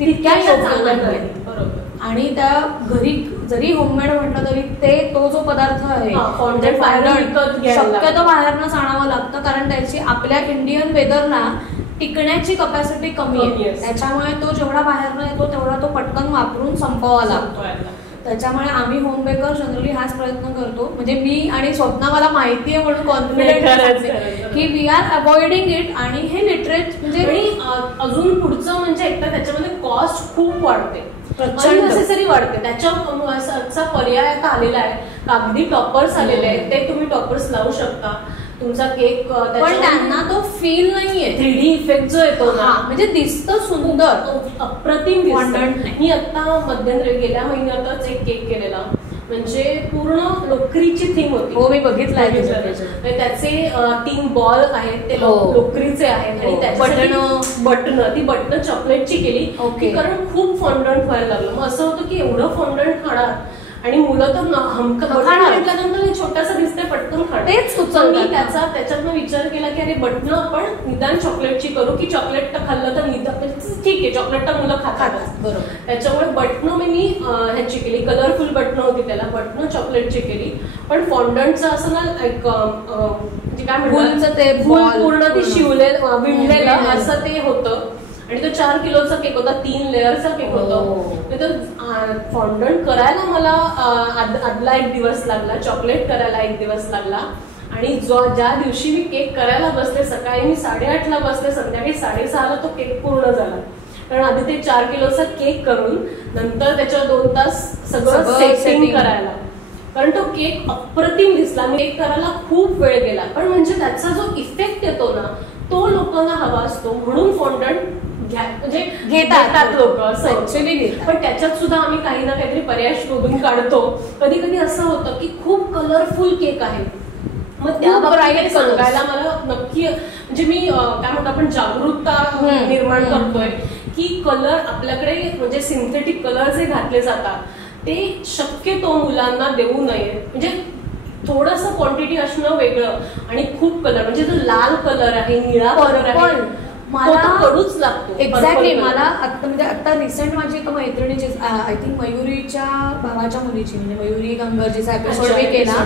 तितक्या योग्य नाहीत. आणि त्या घरी जरी होममेड म्हटलं तरी तो जो पदार्थ आहे शक्यतो बाहेरनच आणावं लागतं, कारण त्याची आपल्या इंडियन वेदरला टिकण्याची कपॅसिटी कमी आहे. त्याच्यामुळे तो जेवढा बाहेरनं येतो तेवढा तो पटकन वापरून संपवावा लागतो. त्याच्यामुळे आम्ही होम बेकर जनरली हाच प्रयत्न करतो. म्हणजे मी आणि स्वप्ना मला माहिती आहे म्हणून कॉन्फिडेंट की वी आर अवॉइडिंग इट. आणि हे लिटरेट म्हणजे अजून पुढचं म्हणजे एकदा त्याच्यामध्ये कॉस्ट खूप वाढते, अननेसेसरी वाढते. त्याच्या पर्याय आता आलेला आहे, कागदी टॉपर्स आलेले आहेत, ते तुम्ही टॉपर्स लावू शकता. तुमचा केक पण त्यांना तो फील नाहीये, 3D इफेक्ट जो येतो ना, म्हणजे दिसतं सुंदर, अप्रतिम दिसतं. मी आता मध्यंतरी गेल्या महिन्यातच एक केक केलेला, म्हणजे पूर्ण लोकरीची थीम होती. हो, मी बघितलंय. त्याचे 3 बॉल आहेत, ते लोकरीचे आहेत, आणि त्याची ती बटन चॉकलेटची केली, कारण खूप फॉन्डंट व्हायला लागलं. मग असं होतं की एवढं फॉन्डंट खाणार, आणि मुलं तर म्हटल्यानंतर छोटासा दिसतंय पटकन तेच मी त्याच्यातनं विचार केला की अरे बटणं आपण निदान चॉकलेटची करू, की चॉकलेट खाल्लं तर निदान ठीक आहे, चॉकलेट तर मुलं खातात. बरोबर. त्याच्यामुळे बटणं मी ह्याची केली, कलरफुल बटणं होती त्याला, बटणं चॉकलेटची केली. पण फॉन्डंटचं असं ना एक म्हणजे काय म्हणतात ते पूर्ण ती विणलेलं असं ते होतं. आणि तो 4 किलोचा केक होता, 3 लेअरचा केक होता. तर फॉन्डंट करायला मला आदला 1 दिवस लागला, चॉकलेट करायला 1 दिवस लागला, आणि ज्या दिवशी मी केक करायला बसले सकाळी मी 8:30ला बसले, संध्याकाळी 6:30ला तो केक पूर्ण झाला. कारण आधी ते 4 किलोचा केक करून नंतर त्याच्यावर 2 तास सगळं सेटिंग करायला, कारण तो केक अप्रतिम दिसला. मी केक करायला खूप वेळ गेला, पण म्हणजे त्याचा जो इफेक्ट येतो ना तो लोकांना हवा असतो, म्हणून फॉन्डंट म्हणजे घेतात लोक ऍक्च्युअली. पण त्याच्यात सुद्धा आम्ही काही ना काहीतरी पर्याय शोधून काढतो. कधी कधी असं होतं की खूप कलरफुल केक आहे, मग त्या बाबतीत सांगायला मला नक्की म्हणजे मी काय म्हणतो आपण जागरूकता निर्माण करतोय की कलर आपल्याकडे म्हणजे सिंथेटिक कलर जे घातले जातात ते शक्यतो मुलांना देऊ नये. म्हणजे थोडस क्वांटिटी असणं वेगळं, आणि खूप कलर म्हणजे जो लाल कलर आहे, निळा कलर आहे, मला कडूच लागतो. एक्झॅक्टली. मला आता म्हणजे आता रिसेंट माझी एका मैत्रिणीची आय थिंक मयुरीच्या भावाच्या मुलीची, म्हणजे मयुरी गंगरजीचा एपिसोड मी केला,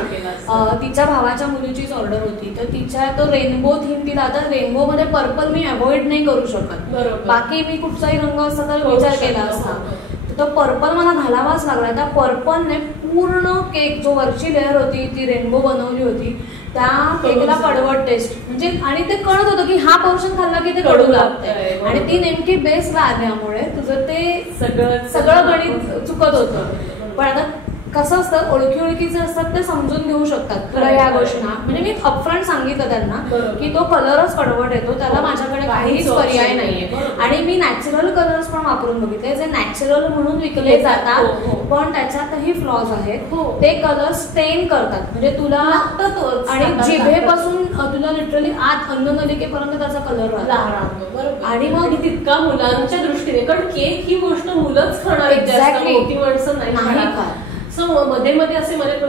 तिच्या भावाच्या मुलीचीच ऑर्डर होती. तर तिच्या तो रेनबो थीम दिला. आता रेनबो मध्ये पर्पल मी अवॉइड नाही करू शकत, बाकी मी कुठचाही रंग असता तर विचार केला असता. तो पर्पल मला घालावाच लागला. त्या पर्पलने पूर्ण केक जो वरची लेअर होती ती रेनबो बनवली होती, त्या केकला कडवट टेस्ट म्हणजे, आणि ते कळत होतं की हा पोर्शन खाल्ला की ते कडू लागतंय, आणि ती नेमकी बेसला आल्यामुळे तुझं ते सगळं गणित चुकत होतं. पण आता कसं असतं, ओळखीचे असतात ते समजून घेऊ शकतात तुला ह्या गोष्टी. म्हणजे मी अपफ्रंट सांगितलं त्यांना की तो कलरच कडवट येतो, त्याला माझ्याकडे काहीच पर्याय नाहीये. आणि मी नॅचरल कलर्स पण वापरून बघितले जे नॅचरल म्हणून विकले जातात, पण त्याच्यातही फ्लॉज आहेत. ते कलर स्टेन करतात, म्हणजे तुला आणि जिभेपासून तुला लिटरली आत अन्ननलिकेपर्यंत त्याचा कलर राहतो. आणि मग तितका मुलांच्या दृष्टीने, कारण केक ही गोष्ट मुलंच खाणार, मोठी माणसं नाही खात. सो मध्ये मध्ये असे मध्ये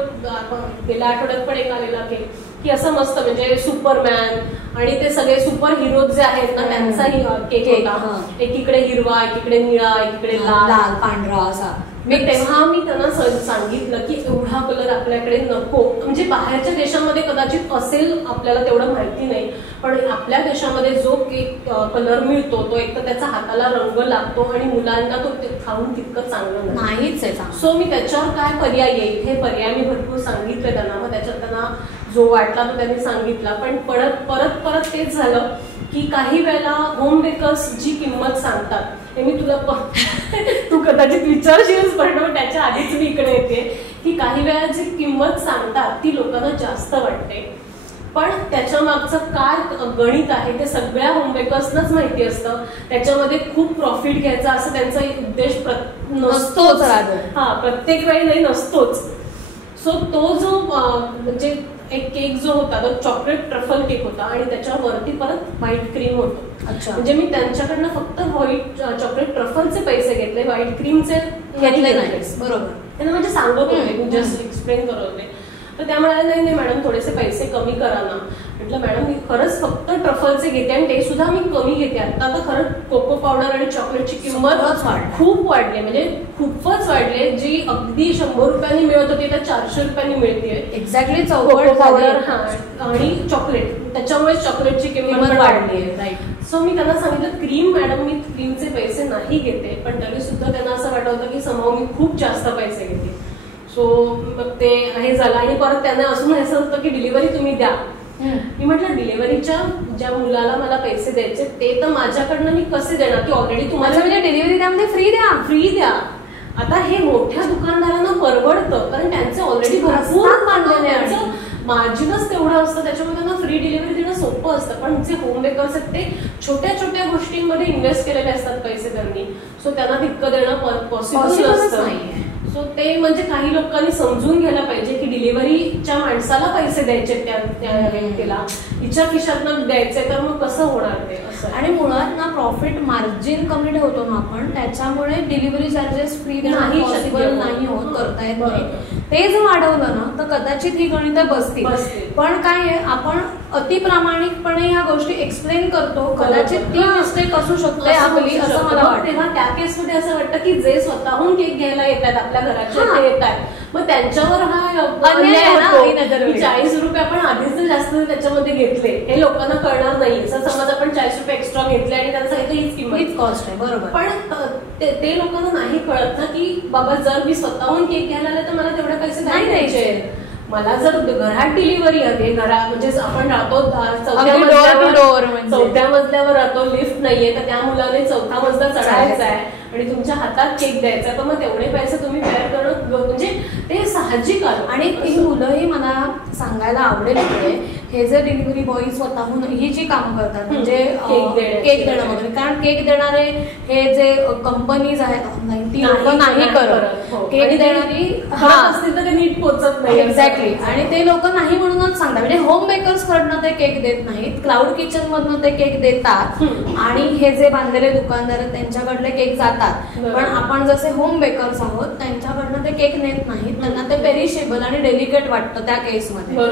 गेल्या आठवड्यात पण एक आलेला केक की असं मस्त, म्हणजे सुपरमॅन आणि ते सगळे सुपर हिरो जे आहेत ना त्यांचाही केक होता. एकीकडे हिरवा, एकीकडे निळा, एकीकडे लाल पांढरा असा. तेव्हा मी त्यांना सांगितलं की एवढा कलर आपल्याकडे नको. म्हणजे बाहेरच्या देशामध्ये कदाचित असेल, आपल्याला तेवढं माहिती नाही, पण आपल्या देशामध्ये जो केक कलर मिळतो तो एक तर त्याचा हाताला रंग लागतो आणि मुलांना तो खाऊन तितकं चांगलं नाहीच आहे. सो मी त्याच्यावर काय पर्याय येईल हे पर्याय मी भरपूर सांगितले त्यांना. मग त्याच्यात त्यांना जो वाटला तो त्यांनी सांगितला. पण परत परत तेच झालं की काही वेळेला होम बेकर्स जी किंमत सांगतात, हे मी तुला तू कदाचित विचारशीलच, पण त्याच्या आधीच मी इकडे येते की काही वेळा जी किंमत सांगतात ती लोकांना जास्त वाटते, पण त्याच्या मागचं काय गणित आहे ते सगळ्या होम बेकर्सनाच माहिती असतं. त्याच्यामध्ये खूप प्रॉफिट घ्यायचा असं त्यांचा उद्देश नसतोच. प्रत्येक वेळी नाही नसतोच. सो तो जो म्हणजे एक केक जो होता तो चॉकलेट ट्रफल केक होता आणि त्याच्यावरती परत व्हाईट क्रीम होतो. म्हणजे मी त्यांच्याकडनं फक्त व्हाईट चॉकलेट ट्रफलचे पैसे घेतले, व्हाईट क्रीमचे घेतले नाही. बरोबर, त्यांना म्हणजे सांगत होते, जस्ट एक्सप्लेन करत होते. तर त्या म्हणाले नाही मॅडम थोडेसे पैसे कमी करा ना. म्हटलं मॅडम मी खरंच फक्त ट्रफलचे घेते आणि ते सुद्धा मी कमी घेते. आता खरंच कोको पावडर आणि चॉकलेटची किंमत खूप वाढली, म्हणजे खूपच वाढली. जी अगदी 100 रुपयांनी मिळत होती तर 400 रुपयांनी मिळते. एक्झॅक्टली. कोको पावडर आणि चॉकलेट, त्याच्यामुळे चॉकलेटची किंमत वाढली आहे. राईट. सो मी त्यांना सांगितलं क्रीम मॅडम मी क्रीमचे पैसे नाही घेते, पण तरी सुद्धा त्यांना असं वाटत होतं की समोर मी खूप जास्त पैसे घेते. सो मग ते हे झालं. आणि परत त्यांना असून असं होतं की डिलिव्हरी तुम्ही द्या. मी म्हटलं डिलिव्हरीच्या ज्या मुलाला मला पैसे द्यायचे ते तर माझ्याकडनं मी कसे देणार, की ऑलरेडी तुम्हाला म्हणजे डिलिव्हरी त्यामध्ये फ्री द्या. आता हे मोठ्या दुकानदारांना परवडतं, कारण त्यांचे ऑलरेडी भरपूर मार्जिनच तेवढं असतं, त्याच्यामुळे त्यांना फ्री डिलिव्हरी देणं सोपं असतं. पण जे होम बेकर्स आहेत ते छोट्या छोट्या गोष्टींमध्ये इन्व्हेस्ट केलेले असतात पैसे त्यांनी. सो त्यांना तितकं देणं पॉसिबल नसतं. सो ते म्हणजे काही लोकांनी समजून घ्यायला पाहिजे की डिलिव्हरीच्या माणसाला पैसे द्यायचे, त्या व्यक्तीला तिच्या खिशातनं द्यायचे, तर मग कसं होणार ते असं. आणि मुळात ना प्रॉफिट मार्जिन कमी ठेवतो ना आपण, त्याच्यामुळे डिलिव्हरी चार्जेस फ्री देणं पॉसिबल नाही होत, करता येत नाही. ते जर वाढवलं ना तर कदाचित ही गणितं बसतील. पण काय आहे, आपण अतिप्रामाणिकपणे ह्या गोष्टी एक्सप्लेन करतो, कदाचित ती मिस्टेक असू शकते आपली, असं मला वाटतं. तेव्हा त्या केसमध्ये असं वाटतं की जे स्वतःहून केक घ्यायला येतात आपल्या घराच्या ते येत आहेत, मग त्यांच्यावर हा अन्याय होतो. 40 रुपये आपण आधीच जास्त त्याच्यामध्ये घेतले, हे लोकांना कळणार नाही. जर समज आपण 40 रुपये एक्स्ट्रा घेतले आणि त्यांचं हीच किंमत कॉस्ट आहे. बरोबर. पण ते लोकांना नाही कळत ना की बाबा जर मी स्वतःहून केक घ्यायला आले तर मला तेवढे पैसे नाही द्यायचे. मला जर घरात डिलिव्हरी हवी, घरात म्हणजे आपण राहतो चौथ्या मजल्यावर राहतो, लिफ्ट नाहीये, तर त्या मुलाने 4था मजला चढायचा आहे आणि तुमच्या हातात केक द्यायचा, तर मग तेवढे पैसे तुम्ही बेअर करणं म्हणजे ते साहजिक आहे. आणि ती मुलंही मला सांगायला आवडेल इकडे, हे जे डिलिव्हरी बॉय स्वतःहून ही जी कामं करतात, म्हणजे केक देणं वगैरे, कारण केक देणारे हे जे कंपनीज आहेत ऑनलाईन ती लोक नाही करत. केक देणारी असतील तर ते नीट पोचत नाही. एक्झॅक्टली. आणि ते लोक नाही म्हणूनच सांगतात, म्हणजे होम बेकर्स कडनं ते केक देत नाहीत, क्लाउड किचन मधनं ते केक देतात आणि हे जे बांधलेले दुकानदार आहेत त्यांच्याकडले केक जातात. पण आपण जसे होम बेकर्स आहोत त्यांच्याकडनं ते केक नेत नाहीत, त्यांना ते पेरिशेबल आणि डेलिकेट वाटतं त्या केसमध्ये.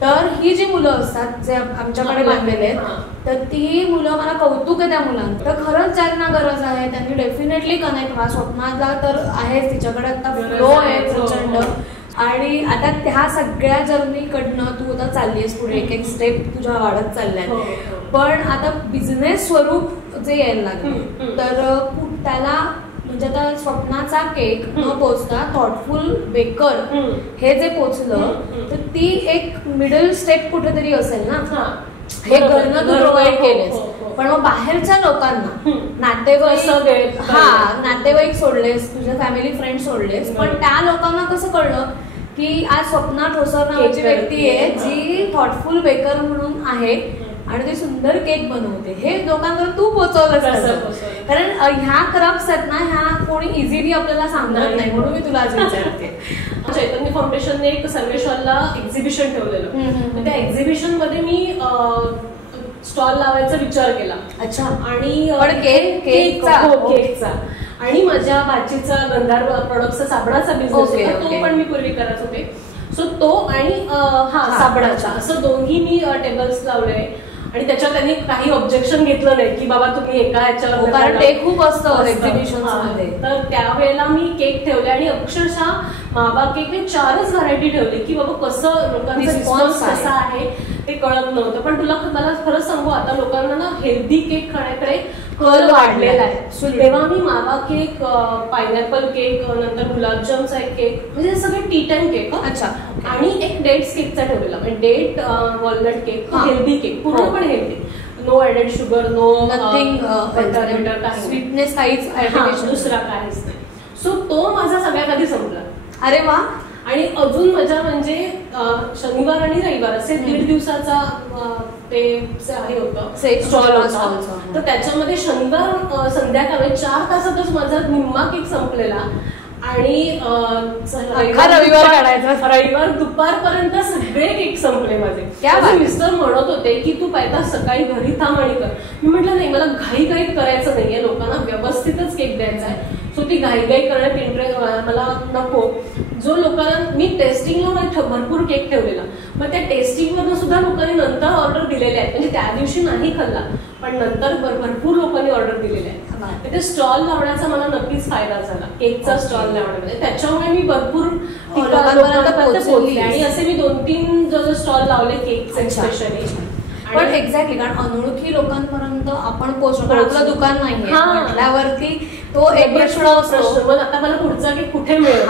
तर ही जी मुलं असतात जे आमच्याकडे बांधलेले आहेत, तर ती मुलं, मला कौतुक आहे त्या मुलांचं. तर खरंच ज्यांना गरज आहे त्यांनी डेफिनेटली कनेक्ट व्हा. स्वप्नाला तर आहेच, तिच्याकडे आता फ्लो आहे प्रचंड. आणि आता त्या सगळ्या जर्नीकडनं तू आता चाललीस पुढे, एक एक स्टेप तुझ्या वाढत चाललाय. पण आता बिझनेस स्वरूप जे यायला लागले, तर त्याला म्हणजे आता स्वप्नाचा केक न पोचता थॉटफुल बेकर हे जे पोचलं, तर ती एक मिडल स्टेप कुठेतरी असेल ना. हे घरनं तू प्रोव्हाइड केलेस, पण मग बाहेरच्या लोकांना नातेवाईक नातेवाईक सोडलेस, तुझे फॅमिली फ्रेंड सोडलेस, पण त्या लोकांना कसं कळलं की आज स्वप्ना ठोसर नावाची व्यक्ती आहे जी थॉटफुल बेकर म्हणून आहे आणि ती सुंदर केक बनवते, हे लोकांपर्यंत तू पोहोचवलंस. कारण ह्या क्रक्स आहेत ना, ह्या कोणी इझिली आपल्याला सांगत नाही, म्हणून मी तुला आज विचारते. चैतन्य फाउंडेशनने एक सर्वेक्षणला एक्झिबिशन ठेवलेलं, त्या एक्झिबिशन मध्ये मी स्टॉल लावायचा विचार केला. अच्छा. आणि केकचा आणि माझ्या भाचीचा गंधार प्रोडक्टचा साबणाचा बिझनेस होता, तो पण मी पूर्वी करत होते. सो तो आणि साबणाचा असं दोन्ही मी टेबल्स लावले आणि त्याच्यात त्यांनी काही ऑब्जेक्शन घेतलं नाही की बाबा तुम्ही एका ह्याच्यावर, कारण ते खूप असतं एक्झिबिशन मध्ये. तर त्यावेळेला मी केक ठेवले आणि अक्षरशः मावा केक मी 4च व्हरायटी ठेवले की बाबा कसं लोकांचा रिस्पॉन्स कसा आहे ते कळत नव्हतं. पण मला खरंच सांगू, आता लोकांना ना हेल्दी केक खाण्याकडे कल वाढलेला आहे. तेव्हा मी मावा केक, पायनॅपल केक, नंतर गुलाबजामचा एक केक, म्हणजे सगळे टी टाइम केक. अच्छा. आणि एक डेट्स केकचा ठेवलेला, म्हणजे date walnut cake, healthy cake, पूर्णपणे healthy, no added sugar, no nothing, sweetness, काहीच दुसरा काहीच नाही. सो तो माझा सगळ्यात आधी संपला. अरे वा. आणि अजून मजा म्हणजे शनिवार आणि रविवार असे 1.5 दिवसाचा ते हे होतं स्टॉल होता. तर त्याच्यामध्ये शनिवार संध्याकाळी 4 तासातच माझा निम्मा केक संपलेला आणि रविवार दुपारपर्यंत सगळे केक संपले माझे. मिस्टर म्हणत होते की तू पाहिजे सकाळी घरी थांब आणि कर. मी म्हटलं नाही, मला घाई करायचं नाहीये, लोकांना व्यवस्थितच केक द्यायचा आहे. सो ती घाई करण्यात इंटरेस्ट मला नको. जो लोकांना मी टेस्टिंगला भरपूर केक ठेवलेला, मग त्या टेस्टिंग मधून सुद्धा लोकांनी नंतर ऑर्डर दिलेले आहेत. म्हणजे त्या दिवशी नाही खाल्ला, पण नंतर भरपूर लोकांनी ऑर्डर दिलेले आहेत. ते स्टॉल लावण्याचा मला नक्कीच फायदा झाला, केकचा स्टॉल लावण्यामध्ये. त्याच्यामुळे मी भरपूर लोकांपर्यंत पोहोचले आणि असे मी 2-3 जो स्टॉल लावले केकचे स्पेशली. पण एक्झॅक्टली, कारण अनोळखी लोकांपर्यंत आपण पोहोचतो, आपलं दुकान नाहीये म्हटल्यावरती तो एक प्रश्न असतो, मग आता मला पुढचा केक कुठे मिळेल,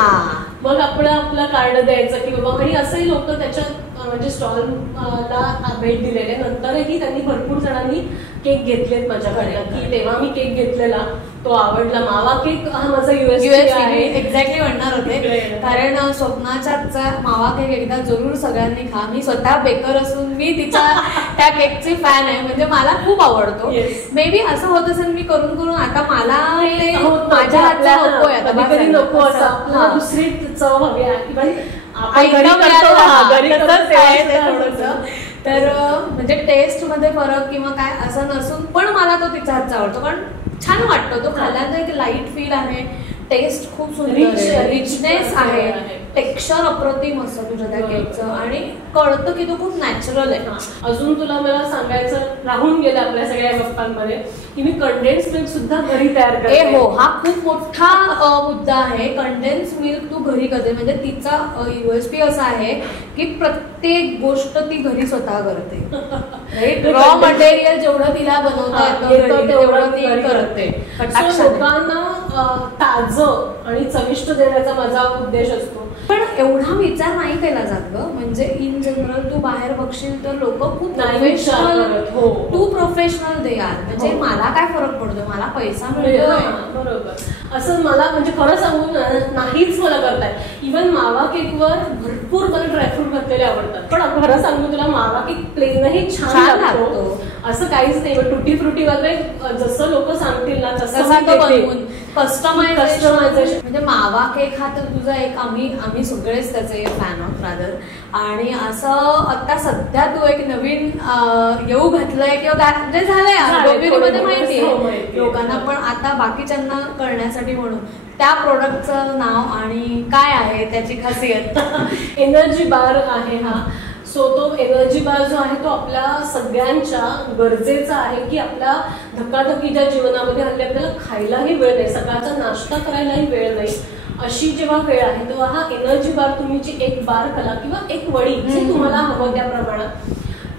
मग आपलं कार्ड द्यायचं की बाबा. आणि असंही लोक त्याच्यात म्हणजे स्टॉलला भेट दिलेले, नंतरही त्यांनी भरपूर जणांनी केक घेतलेत माझ्याकडे की तेव्हा मी केक घेतलेला, तो आवडला. मावा केक हा माझा USP आहे. एक्झॅक्टली म्हणणार होते, कारण स्वप्नाच्या मावा केक एकदा जरूर सगळ्यांनी खा. मी स्वतः बेकर असून मी तिच्या त्या केकची फॅन आहे, म्हणजे मला खूप आवडतो. मे बी असं होत असेल मी करून करून आता मला माझ्या हातला नकोय, आता कधी नको असं दुसरी चव हवी आहे. तर म्हणजे टेस्ट मध्ये फरक किंवा काय असं नसून पण मला तो तिचा हातचा आवडतो, कारण छान वाटतो. तो खाल्ल्यानंतर एक लाईट फील आहे, टेस्ट खूप सुंदर, रिचनेस आहे, टेक्स्चर अप्रतिम असतं तुझ्या त्या केकचं आणि कळतं की तो खूप नॅचरल आहे. अजून तुला मला सांगायचं राहून गेलं आपल्या सगळ्या गप्पांमध्ये की मी कंडेन्स मिल्क सुद्धा घरी तयार करते. हो, हा खूप मोठा मुद्दा आहे. कंडेन्स मिल्क तू घरी करते, म्हणजे तिचा USP असा आहे की प्रत्येक गोष्ट ती घरी स्वतः करते. रॉ मटेरियल जेवढं तिला बनवता येतं तेवढं ती करते. लोकांना ताजं आणि चविष्ट देण्याचा माझा उद्देश असतो. पण एवढा विचार नाही केला जात ग. म्हणजे इन जनरल तू बाहेर बघशील तर लोक खूप प्रोफेशनल, तू प्रोफेशनल दे यार, म्हणजे मला काय फरक पडतो, मला पैसा मिळतोय. बरोबर. असं मला म्हणजे खरं सांगून नाहीच मला करताय. इव्हन मावा केकवर भरपूर मला ड्रायफ्रूट घातलेले आवडतात, पण खरं सांगू तुला मावा केक प्लेनही छान लागतो, असं काहीच नाही. टुटी फ्रुटी वगैरे जसं लोक सांगतील ना तसं कस्टमायझेशन. म्हणजे मावा केक हा तर तुझा एक, आम्ही सगळेच त्याचे फॅन आहोत रादर. आणि असं आता सध्या तू एक नवीन येऊ घातलंय किंवा म्हणजे झालंय माहितीये लोकांना, पण आता बाकीच्यांना कळण्यासाठी म्हणून त्या प्रोडक्टचं नाव आणि काय आहे त्याची खासियत. एनर्जी बार आहे हा. सो तो एनर्जी बार जो आहे तो आपल्या सगळ्यांच्या गरजेचा आहे की आपल्या धकाधकीच्या जीवनामध्ये हल्ली आपल्याला खायलाही वेळ नाही, सकाळचा नाश्ता करायलाही वेळ नाही. अशी जेव्हा वेळ आहे तेव्हा हा एनर्जी बार, तुम्ही जी एक बार खाला किंवा एक वडी जी तुम्हाला हवं त्या प्रमाणात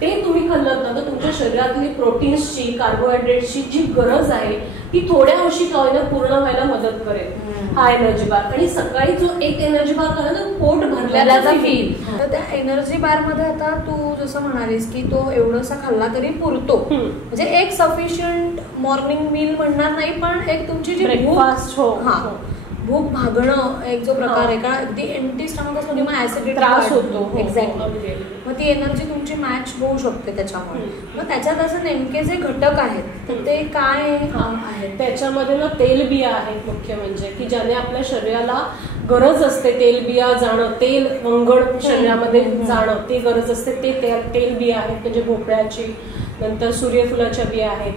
ते तुम्ही खाल्लं ना तर तुमच्या शरीरातली प्रोटीन्सची, कार्बोहायड्रेट्सची जी गरज आहे ती थोड्या अंशी का होईना पूर्ण व्हायला मदत करेल हा एनर्जी बार. आणि सकाळी जो एक एनर्जी बार खाल्ला ना पोट भरल्याचा फील. तर त्या एनर्जी बार मध्ये आता तू जसं म्हणालीस की तो एवढासा खाल्ला तरी पुरतो, म्हणजे एक सफिशियंट मॉर्निंग मील म्हणणार नाही, पण एक तुमची जी ब्रेकफास्ट भूक भागणं एक जो प्रकार आहे, कारण अगदी एम्प्टी स्टमक असतो मग ऍसिडिटी त्रास होतो. एक्झॅक्टली. मग ती एनर्जी तुमची मॅच होऊ शकते त्याच्यामुळे. मग त्याच्यात असं नेमके जे घटक आहेत तर ते काय आहेत? त्याच्यामध्ये ना तेलबिया आहेत मुख्य म्हणजे, की ज्याने आपल्या शरीराला गरज असते तेलबिया जाणं, तेल वंगड शरीरामध्ये जाणं ती गरज असते. ते तेलबिया आहेत म्हणजे भोपळ्याची, नंतर सूर्यफुलाच्या बिया आहेत,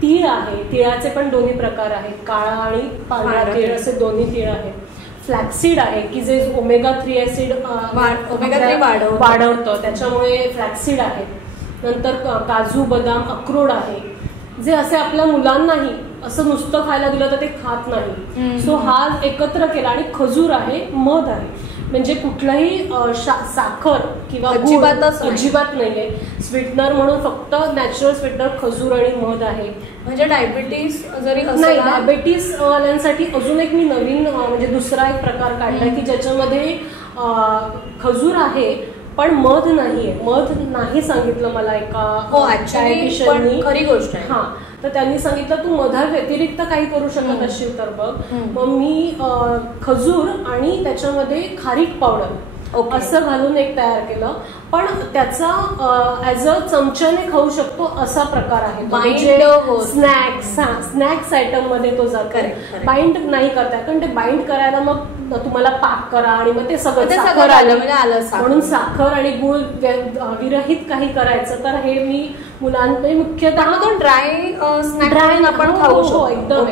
तीळ आहे, तिळाचे पण दोन्ही प्रकार आहेत, काळा आणि पांढरा तीळ असे दोन्ही तीळ आहेत. फ्लॅक्सीड आहे की जे ओमेगा 3 ऍसिड वाढवतं, त्याच्यामुळे फ्लॅक्सीड आहे. नंतर काजू, बदाम, अक्रोड आहे, जे असे आपल्या मुलांनाही असं नुसतं खायला दिलं तर ते खात नाही. सो हा एकत्र केला. आणि खजूर आहे, मध आहे, म्हणजे कुठलाही साखर किंवा अजिबात नाहीये स्वीटनर म्हणून, फक्त नॅचरल स्वीटनर खजूर आणि मध आहे. म्हणजे डायबिटीस जरी नाही, डायबिटीस वाल्यांसाठी अजून एक मी नवीन म्हणजे दुसरा एक प्रकार काढलाय की ज्याच्यामध्ये खजूर आहे पण मध नाहीये. मध नाही सांगितलं मला एका डायटिशियननी, खरी गोष्ट आहे. हा, तर त्यांनी सांगितलं तू मधा व्यतिरिक्त काही करू शकत असशील तर बघ. मग मी खजूर आणि त्याच्यामध्ये खारीक पावडर असं घालून एक तयार केलं. पण त्याचा ऍज अ चमच्याने खाऊ शकतो असा प्रकार आहे. म्हणजे स्नॅक्स आयटम मध्ये तो जातो. बाइंड नाही करता, कारण ते बाइंड करायला मग तुम्हाला पाक करा आणि मग ते सगळं साखर आलं म्हणून साखर आणि गुळ विरहित काही करायचं. तर हे मी मुलांमध्ये मुख्यतः ड्राय आपण खाऊ शकतो एकदम.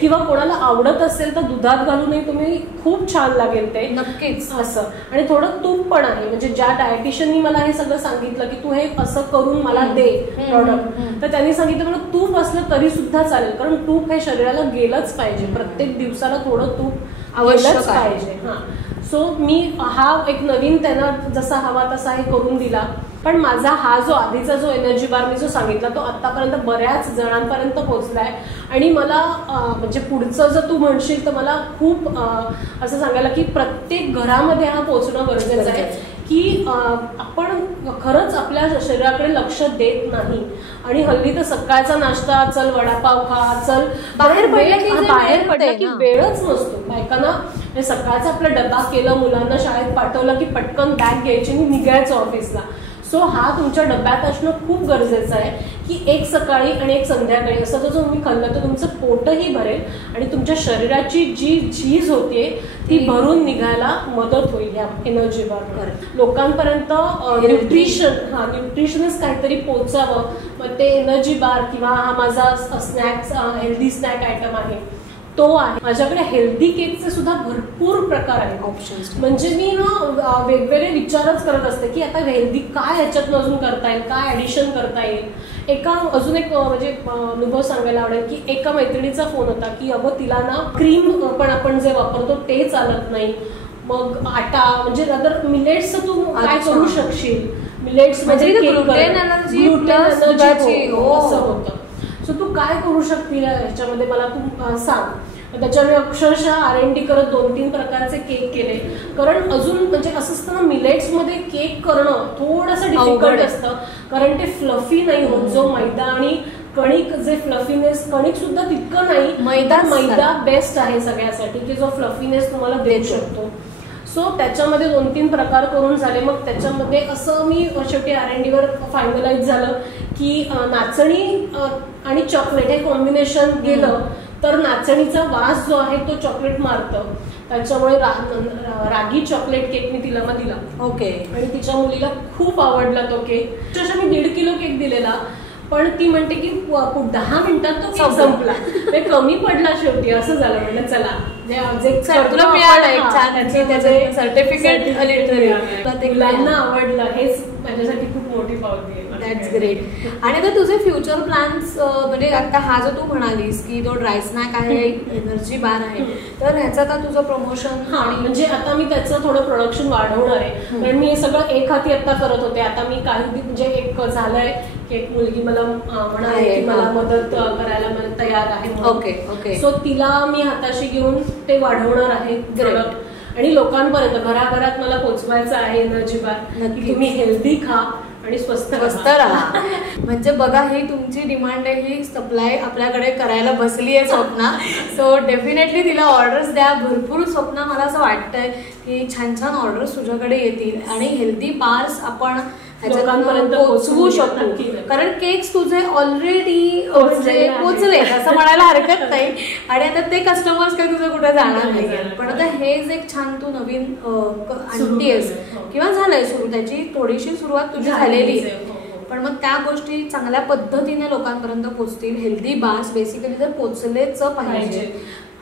किंवा कोणाला आवडत असेल तर दुधात घालूनही तुम्ही खूप छान लागेल ते नक्कीच असं. आणि थोडं तूप पण आहे, म्हणजे ज्या डायटिशियननी मला हे सगळं सांगितलं की तू हे असं करून मला दे प्रॉडक्ट, तर त्यांनी सांगितलं मला तूप असलं तरी सुद्धा चालेल, कारण तूप हे शरीराला गेलंच पाहिजे. प्रत्येक दिवसाला थोडं तूप आवश्यक पाहिजे. हा, सो मी हा एक नवीन त्यांना जसा हवा तसा हे करून दिला. पण माझा हा जो आधीचा जो एनर्जी बार मी जो सांगितला तो आतापर्यंत बऱ्याच जणांपर्यंत पोहोचलाय. आणि मला म्हणजे पुढचं जर तू म्हणशील तर मला खूप असं सांगायला की प्रत्येक घरामध्ये हा पोहोचणं गरजेचं आहे की आपण खरंच आपल्या शरीराकडे लक्ष देत नाही. आणि हल्ली तर सकाळचा नाश्ता, चल वडापाव खा, चल बाहेर पडलं की वेळच नसतो बायकांना. सकाळचा आपला डबा केलं, मुलांना शाळेत पाठवलं की पटकन बॅग घ्यायची आणि निघायचं ऑफिसला. सो हा तुमच्या डब्यात असणं खूप गरजेचं आहे की एक सकाळी आणि एक संध्याकाळी असं जर तुम्ही खाल्लं तर तुमचं पोटही भरेल आणि तुमच्या शरीराची जी झीज होतीये ती भरून निघायला मदत होईल या एनर्जी बार. लोकांपर्यंत न्यूट्रिशनच काहीतरी पोचावं. मग ते एनर्जी बार किंवा हा माझा स्नॅक्स हेल्दी स्नॅक आयटम आहे तो आहे. माझ्याकडे हेल्दी केकचे सुद्धा भरपूर प्रकार आहेत, ऑप्शन्स. म्हणजे मी ना वेगवेगळे विचारच करत असते की आता हेल्दी काय ह्याच्यातून अजून करता येईल, काय ऍडिशन करता येईल. अजून एक म्हणजे अनुभव सांगायला आवडेल की एका मैत्रिणीचा फोन होता की अगं तिला ना क्रीम पण आपण जे वापरतो ते चालत नाही. मग आटा म्हणजे अदर मिलेट्सचं तू काय करू शकशील, मिलेट्स म्हणजे असं होतं. सो तू काय करू शकते ह्याच्यामध्ये मला तू सांग. त्याच्यामुळे अक्षरशः R&D करत 2-3 प्रकारचे केक केले. कारण अजून म्हणजे असं असतं ना मिलेट्समध्ये केक करणं थोडंसं डिफिकल्ट असतं, कारण ते फ्लफी नाही होत. जो मैदा आणि कणिक जे फ्लफीनेस, कणिक सुद्धा तितकं नाही, मैदा बेस्ट आहे सगळ्यासाठी की जो फ्लफीनेस तुम्हाला देऊ शकतो. सो त्याच्यामध्ये 2-3 प्रकार करून झाले. मग त्याच्यामध्ये असं मी शेवटी R&D वर फायनलाइज झालं की नाचणी आणि चॉकलेट हे कॉम्बिनेशन गेलं तर नाचणीचा वास जो आहे तो चॉकलेट मारतं. त्याच्यामुळे रागी चॉकलेट केक मी तिला दिला. ओके. आणि तिच्या मुलीला खूप आवडला तो केक. तसं मी 1.5 किलो केक दिलेला, पण ती म्हणते की 10 मिनिटात तो केक संपला, ते कमी पडला शेवटी. असं झालं. म्हणलं चला तुला मिळालं सर्टिफिकेट, मुलांना आवडलं, हेच माझ्यासाठी खूप मोठी पावती आहे. That's great. आणि आता तुझे फ्युचर प्लॅन्स म्हणजे आता हा जो तू म्हणालीस की तो ड्राय स्नॅक आहे, एनर्जी बार आहे, तर ह्याचं आता तुझं प्रमोशन म्हणजे आता मी त्याचं थोडं प्रोडक्शन वाढवणार आहे. कारण मी हे सगळं एक हाती आता करत होते. आता मी काही म्हणजे एक झालंय की एक मुलगी मला म्हणाली की मला मदत करायला मला तयार आहे. ओके. सो तिला मी हाताशी घेऊन ते वाढवणार आहे प्रोडक्ट आणि लोकांपर्यंत घराघरात मला पोहोचवायचं आहे नजीबात की तुम्ही हेल्दी खा आणि स्वस्त राहा. म्हणजे बघा, ही तुमची डिमांड आहे, ही सप्लाय आपल्याकडे करायला बसली आहे स्वप्ना. सो डेफिनेटली तिला ऑर्डर्स द्या भरपूर. स्वप्ना, मला असं वाटतंय की छान छान ऑर्डर्स तुझ्याकडे येतील आणि हेल्दी बार्स आपण लोकांपर्यंत पोहोचवू शकतो. कारण केक्स तुझे ऑलरेडी पोहोचले असं म्हणायला हरकत नाही आणि आता ते कस्टमर्स काही तुझं कुठे जाणार नाही. पण आता हेच एक छान तू नवीन आणतीयस किंवा झालंय सुरू, त्याची थोडीशी सुरुवात तुझी झालेली आहे. पण मग त्या गोष्टी चांगल्या पद्धतीने लोकांपर्यंत पोहोचतील. हेल्दी बार्स बेसिकली जर पोहोचलेच पाहिजे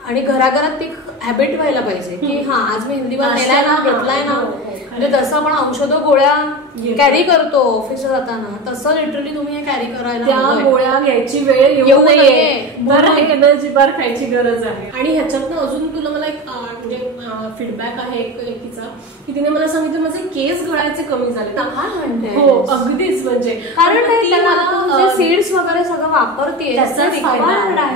आणि घराघरात ती हॅबिट व्हायला पाहिजे की हा आज मी हेल्दी बार नेलाय ना, घेतलाय ना. म्हणजे जसं आपण औषधं गोळ्या कॅरी करतो ऑफिसला जाताना, तसं लिटरली तुम्ही हे कॅरी करायला, त्या गोळ्या घ्यायची वेळ येऊ नये, एनर्जी बार खायची गरज आहे. आणि ह्याच्यातनं अजून तुला मला एक म्हणजे फीडबॅक आहे एकीचा की तिने मला सांगितलं माझे केस गळायचे कमी झाले. हो अगदीच, म्हणजे कारण सीड्स वगैरे सगळं वापरते,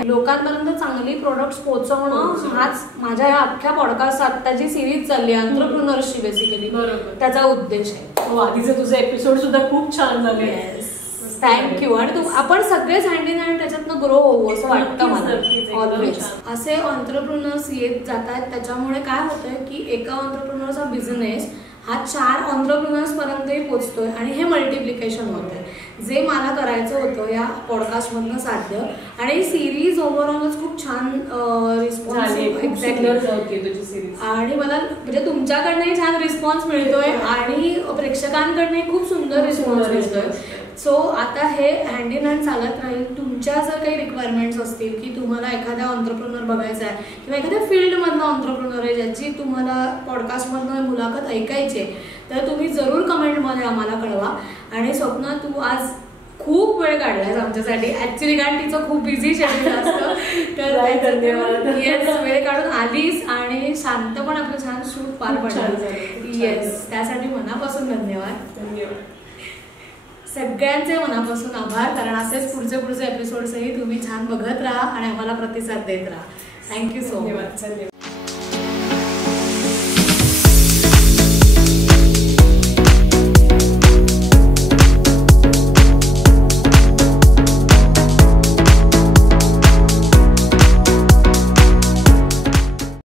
लोकांपर्यंत चांगली प्रोडक्ट्स पोहोचवणं हाच माझ्या या अख्ख्या पॉडकास्ट आता जी सिरीज चालली आहे एंटरप्रेन्योरची बेसिकली त्याचा उद्देश आहे. आधीचे तुझे एपिसोड सुद्धा खूप छान झाले. थँक्यू. आणि आपण सगळेच हँड इन हँड त्याच्यातनं ग्रो होऊ असं वाटतं मला ऑलवेज. असे एंटरप्रेन्योर्स येत जातात, त्याच्यामुळे काय होतंय की एका एंटरप्रेन्योरचा बिझनेस हा 4 एंटरप्रेन्योर्स पर्यंतही पोहोचतोय आणि हे मल्टिप्लिकेशन होतंय, जे मला करायचं होतं या पॉडकास्टमधनं साध्य. आणि सिरीज ओव्हरऑलच खूप छान रिस्पॉन्स आणि मला म्हणजे तुमच्याकडनंही छान रिस्पॉन्स मिळतोय आणि प्रेक्षकांकडनंही खूप सुंदर रिस्पॉन्स मिळतोय. सो आता हे हँड इन हँड चालत राहील. तुमच्या जर काही रिक्वायरमेंट्स असतील की तुम्हाला एखादा एंटरप्रेन्योर बघायचा आहे किंवा एखाद्या फील्डमधनं एंटरप्रेन्योर आहे ज्याची तुम्हाला पॉडकास्टमधनं मुलाखत ऐकायची आहे, तर तुम्ही जरूर कमेंटमध्ये आम्हाला कळवा. आणि स्वप्ना, तू आज खूप वेळ काढलाय आमच्यासाठी ऍक्च्युली, कारण तिचं खूप बिझी शेड्यूल असतं. तर वेळ काढून आलीस आणि शांत पण आपलं छान शूट पार पडलं. येस, त्यासाठी मनापासून धन्यवाद. सगळ्यांचे मनापासून आभार, कारण असेच पुढचे एपिसोड्सही तुम्ही छान बघत राहा आणि आम्हाला प्रतिसाद देत राहा. Thank you so much.